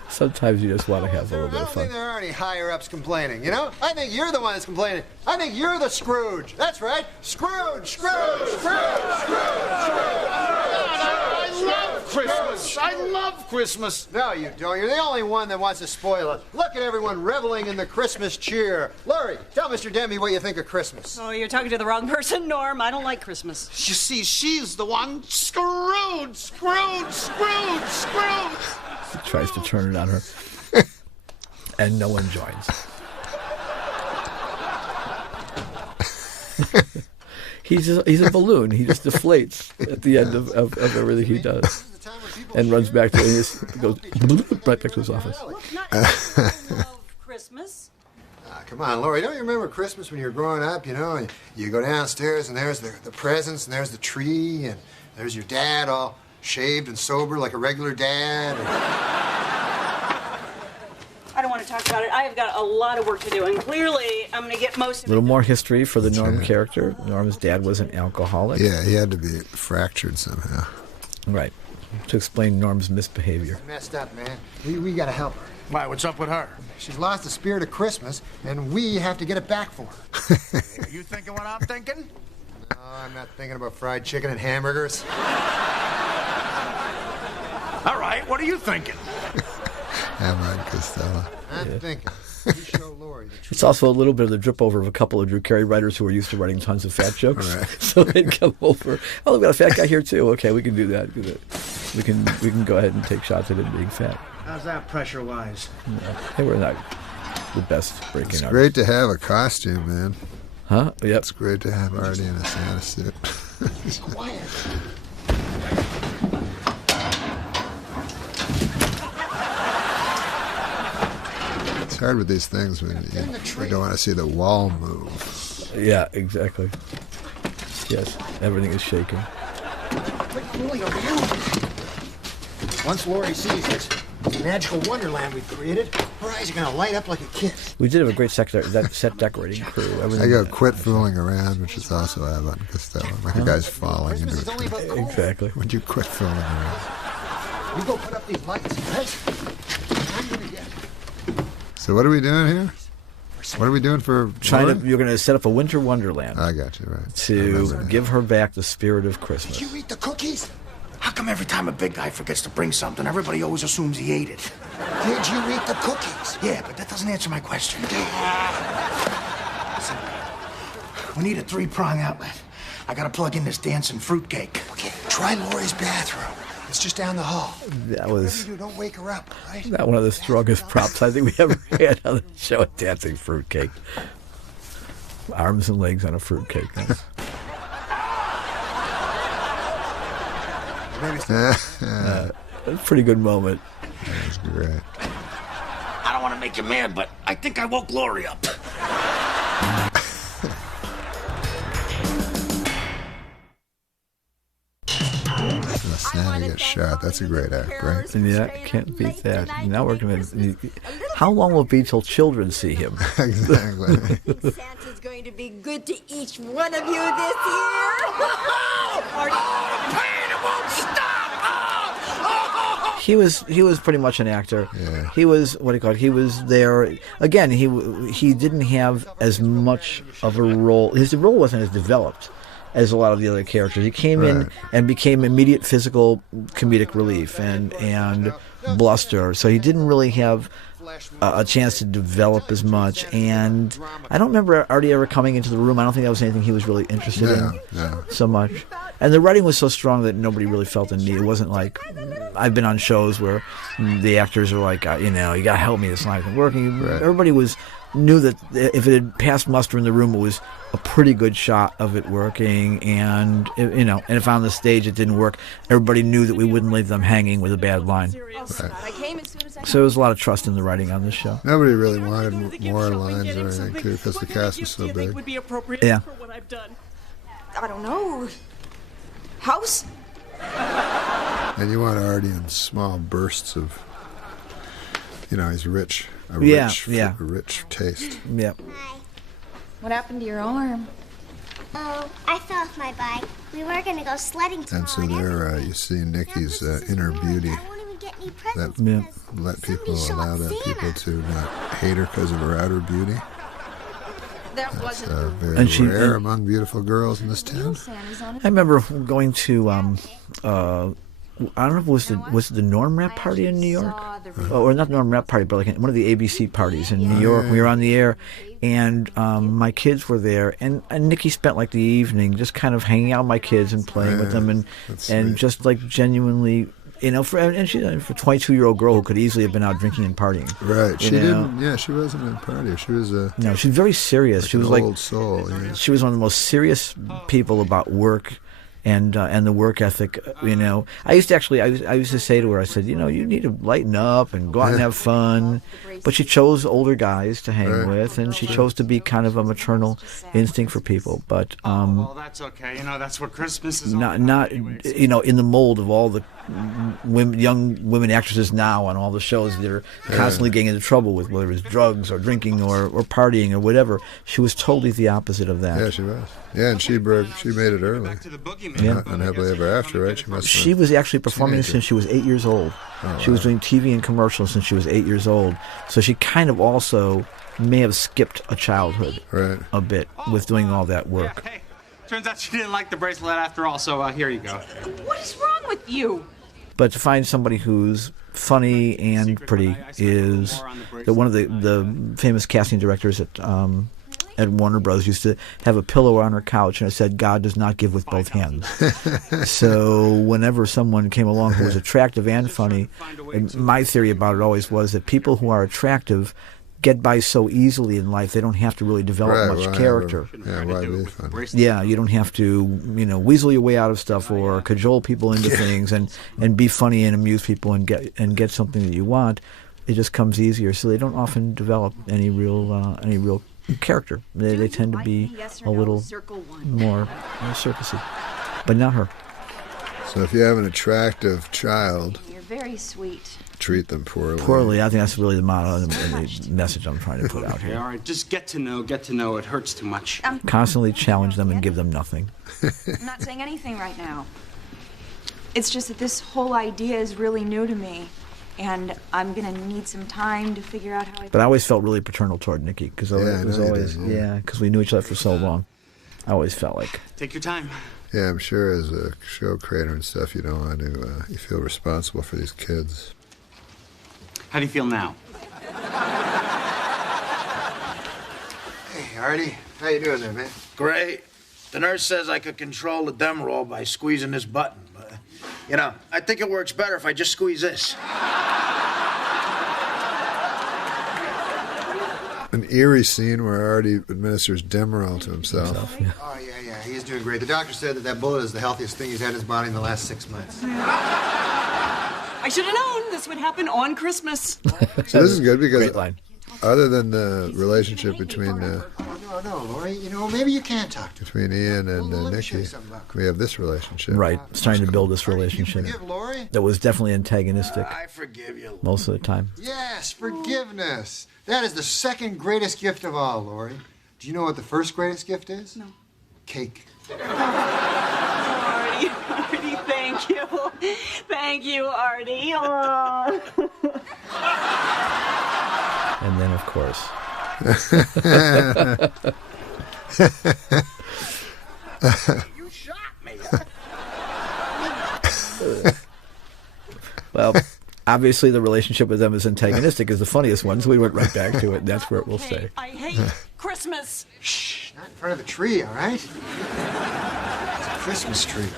Sometimes you just want to have a little bit I of don't fun. think there are any higher-ups complaining, you know? I think you're the one that's complaining. I think you're the Scrooge. That's right. Scrooge. I love Christmas. I love Christmas. No, you don't. You're the only one that wants to spoil it. Look at everyone reveling in the Christmas cheer. Laurie, tell Mr. Denby what you think of Christmas. Oh, you're talking to the wrong person, Norm. I don't like Christmas. You see, she's the one. Scrooge. He tries to turn it on her. And no one joins. He's a balloon. He just deflates at the end of everything he does. And runs back to it. Goes right back to his office. Love Christmas. Come on, Laurie, don't you remember Christmas when you were growing up, you know? And you go downstairs and there's the presents and there's the tree and there's your dad all shaved and sober like a regular dad. I don't want to talk about it. I have got a lot of work to do, and clearly I'm going to get most of A little more history for the Norm character. Norm's dad was an alcoholic. Yeah, he had to be fractured somehow. Right. To explain Norm's misbehavior. Messed up, man. We got to help her. Why, what's up with her? She's lost the spirit of Christmas, and we have to get it back for her. Are you thinking what I'm thinking? No, I'm not thinking about fried chicken and hamburgers. All right, what are you thinking? Hammer and Costello. I'm thinking. We show Laurie the truth. It's also a little bit of the drip over of a couple of Drew Carey writers who are used to writing tons of fat jokes. Right. So they'd come over. Oh, we've got a fat guy here too. Okay, we can do that. We can go ahead and take shots at him being fat. How's that pressure-wise? Yeah, they were not the best breaking It's artists. great to have a costume, man. Huh? Yep. It's great to have Artie in a Santa suit. Quiet. It's hard with these things when you don't want to see the wall move. Yeah, exactly. Yes, everything is shaking. Quit fooling over you. Once Laurie sees this magical wonderland we've created, her eyes are going to light up like a kid's. We did have a great set decorating crew. I go quit fooling around, which is also Abbott and Costello. Like a guy's falling into it. Exactly. Would you quit fooling around? You go put up these lights, right? I'm going to get So what are we doing here? What are we doing for You're Laurie? going to set up a winter wonderland. I got you, right. To give her back the spirit of Christmas. Did you eat the cookies? How come every time a big guy forgets to bring something, everybody always assumes he ate it? Did you eat the cookies? Yeah, but that doesn't answer my question. Listen, we need a 3-prong outlet. I gotta plug in this dancing fruitcake. Okay, try Laurie's bathroom. It's just down the hall. That was Whatever you do, don't wake her up, all right? not one of the strongest props I think we ever had on the show, a dancing fruitcake. Arms and legs on a fruitcake. A pretty good moment. That was great. I don't want to make you mad, but I think I woke Laurie up. Santa gets shot. That's a great act, right? Yeah, can't beat that. Now we're going to... How long will it be till children see him? Exactly. Santa's going to be good to each one of you this year. He was pretty much an actor. Yeah. He was he was there again. He didn't have as much of a role. His role wasn't as developed as a lot of the other characters. He came in and became immediate physical comedic relief and bluster. So he didn't really have a chance to develop as much. And I don't remember Artie ever coming into the room. I don't think that was anything he was really interested in so much. And the writing was so strong that nobody really felt the need. It wasn't like I've been on shows where the actors are like, you got to help me. It's not working. Right. Everybody knew that if it had passed muster in the room, it was a pretty good shot of it working. And and if on the stage it didn't work, everybody knew that we wouldn't leave them hanging with a bad line. Right. So there was a lot of trust in the writing on this show. Nobody really wanted more lines or anything, too, because the cast was so big. Yeah. I don't know. House? And you want Artie in small bursts of, he's rich. A rich taste. Yep. What happened to your arm? Oh, I fell off my bike. We were going to go sledding tomorrow. And so there you see Nikki's inner beauty. I won't even get any that let people allow that people to not hate her because of her outer beauty. That's very rare among beautiful girls in this town. I remember going to I don't know if it was the Norm Rap party in New York, or not Norm Rap party, but like one of the ABC parties in New York. We were on the air, and my kids were there, and Nikki spent like the evening just kind of hanging out with my kids and playing with them, and just like genuinely. You know, for a 22-year-old girl who could easily have been out drinking and partying. Right. She didn't. Yeah, she wasn't a partier. She was a. No, she's very serious. She was like old soul. Yeah. She was one of the most serious people about work, and the work ethic. You know, I used to say to her, I said, you know, you need to lighten up and go out and have fun. But she chose older guys to hang with, and she chose to be kind of a maternal instinct for people. But well, that's okay. You know, that's what Christmas is. Not you know, in the mold of all the young women actresses now on all the shows that are constantly getting into trouble with, whether it's drugs or drinking or partying or whatever. She was totally the opposite of that. Yeah, she was. Yeah, and she made it early. Yeah. Unhappily Ever After, right? She was actually performing since she was 8 years old. She was doing TV and commercials since she was 8 years old. So she kind of also may have skipped a childhood a bit with doing all that work. Yeah, hey, turns out she didn't like the bracelet after all, so here you go. What is wrong with you? But to find somebody who's funny and pretty is one of the famous casting directors at Warner Bros. Used to have a pillow on her couch, and it said, "God does not give with both hands." So whenever someone came along who was attractive and funny, and my theory about it always was that people who are attractive get by so easily in life, they don't have to really develop much character. Yeah, you don't have to, you know, weasel your way out of stuff or cajole people into things and be funny and amuse people and get something that you want. It just comes easier. So they don't often develop any real character. They tend to be a little more circusy, but not her. So if you have an attractive child, You're very sweet. Treat them poorly. Poorly. I think that's really the motto and the message I'm trying to put out here. Okay, all right, just get to know. It hurts too much. Constantly challenge them and give them nothing. I'm not saying anything right now. It's just that this whole idea is really new to me, and I'm gonna need some time to figure out how I. But I always felt really paternal toward Nikki because because we knew each other for so long. I always felt like. Take your time. Yeah, I'm sure as a show creator and stuff, you don't want to. You feel responsible for these kids. How do you feel now? Hey, Artie. How you doing there, man? Great. The nurse says I could control the dem roll by squeezing this button. But, you know, I think it works better if I just squeeze this. An eerie scene where Artie administers Demerol to himself. Yeah. Oh, yeah. He's doing great. The doctor said that bullet is the healthiest thing he's had in his body in the last 6 months. I should have known this would happen on Christmas. So this is good because other than the relationship between No, Laurie. You know, maybe you can talk to between Ian and Nikki, we have this relationship. Right. It's trying to build this relationship that was definitely antagonistic. I forgive you. Most of the time. Yes, forgiveness. That is the second greatest gift of all, Laurie. Do you know what the first greatest gift is? No. Cake. Artie, thank you. Thank you, Artie. Oh. And then, of course. You shot me. Well, obviously the relationship with them is antagonistic is the funniest one, so we went right back to it, and that's where it will stay. I hate Christmas. Shh, not in front of the tree, all right? It's a Christmas tree.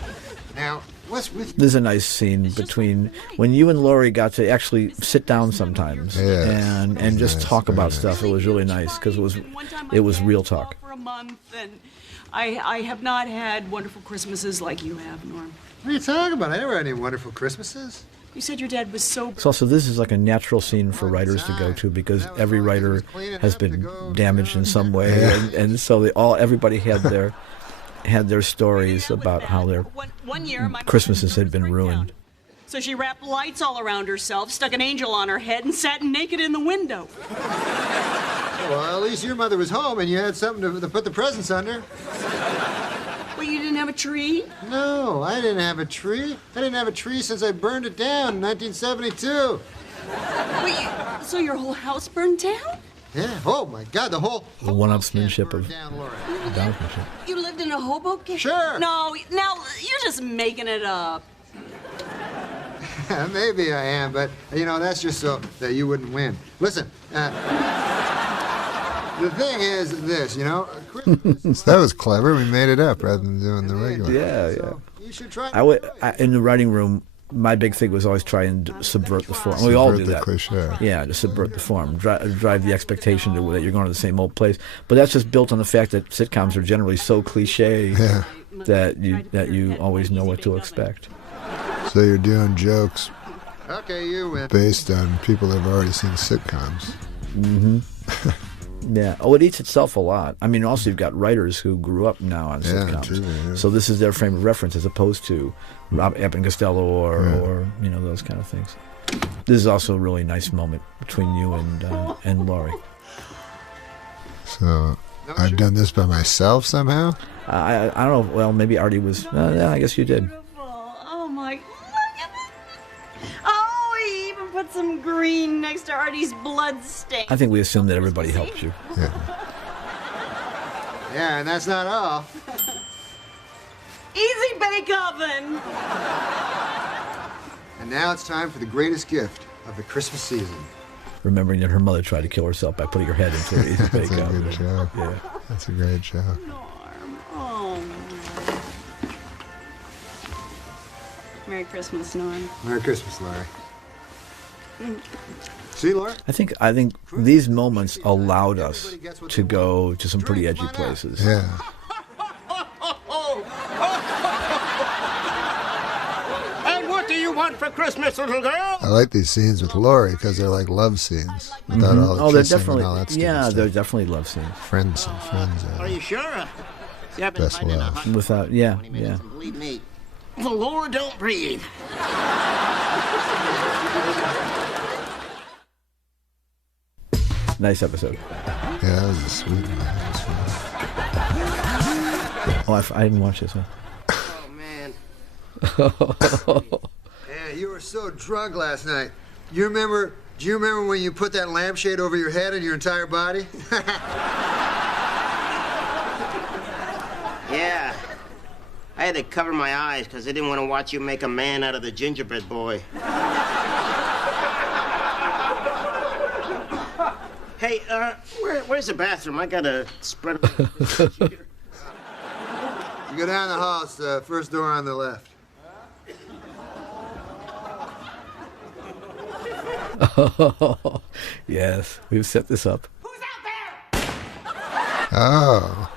Now, what's with you? There's a nice scene between when you and Laurie got to actually sit down sometimes and just talk about stuff. It was really nice because it was real talk. For a month, and I have not had wonderful Christmases like you have, Norm. What are you talking about? I never had any wonderful Christmases. You said your dad was so... So also this is like a natural scene for writers to go to because every writer has been damaged in some way, and so everybody had their stories about how their Christmases had been ruined. So she wrapped lights all around herself, stuck an angel on her head, and sat naked in the window. Well, at least your mother was home and you had something to put the presents under. Well, you didn't have a tree? No, I didn't have a tree. I didn't have a tree since I burned it down in 1972. Wait, so your whole house burned down? Yeah. Oh my God, the whole one-upsmanship of downmanship. You lived in a Hoboken? Sure. No, now you're just making it up. Maybe I am, but that's just so that you wouldn't win. Listen, the thing is this, Christmas. That was clever. We made it up rather than doing the regular. Yeah. You should try. In the writing room, my big thing was always try and subvert the form. We all do that. Cliche. Yeah, to subvert the form, drive the expectation that you're going to the same old place. But that's just built on the fact that sitcoms are generally so cliche that you always know what to expect. So you're doing jokes you win. based on people that have already seen sitcoms. Mm-hmm. Yeah. Oh, it eats itself a lot. I mean, also you've got writers who grew up now on sitcoms. True, yeah. So this is their frame of reference as opposed to Rob Abbott and Costello or those kind of things. This is also a really nice moment between you and Laurie. So I've done this by myself somehow? I don't know. Well, maybe Artie was... yeah, I guess you did. Oh, my... Look at that. Oh, he even put some green next to Artie's blood stain. I think we assumed that everybody helped you. Yeah, and that's not all. Easy bake oven. And now it's time for the greatest gift of the Christmas season. Remembering that her mother tried to kill herself by putting her head into an easy bake That's a oven. good joke. Yeah. That's a great joke. Oh, Merry Christmas, Norm. Merry Christmas, Laurie. See, Laurie? I think these moments allowed us to go to some pretty edgy places. Yeah. And what do you want for Christmas, little girl? I like these scenes with Laurie because they're like love scenes without all the they're kissing definitely and all that stuff. they're definitely love scenes. Friends and friends. Are you sure? See, I've been Best finding love. out. Without, yeah. Believe me, the Lord don't breathe. Nice episode. Yeah, that was a sweet one. Oh, I didn't watch this one. Oh, man. Yeah, you were so drunk last night. Do you remember when you put that lampshade over your head and your entire body? Yeah. I had to cover my eyes because I didn't want to watch you make a man out of the gingerbread boy. Hey, where's the bathroom? I gotta spread it. You go down the hall, it's the first door on the left. Oh, yes, we've set this up. Oh.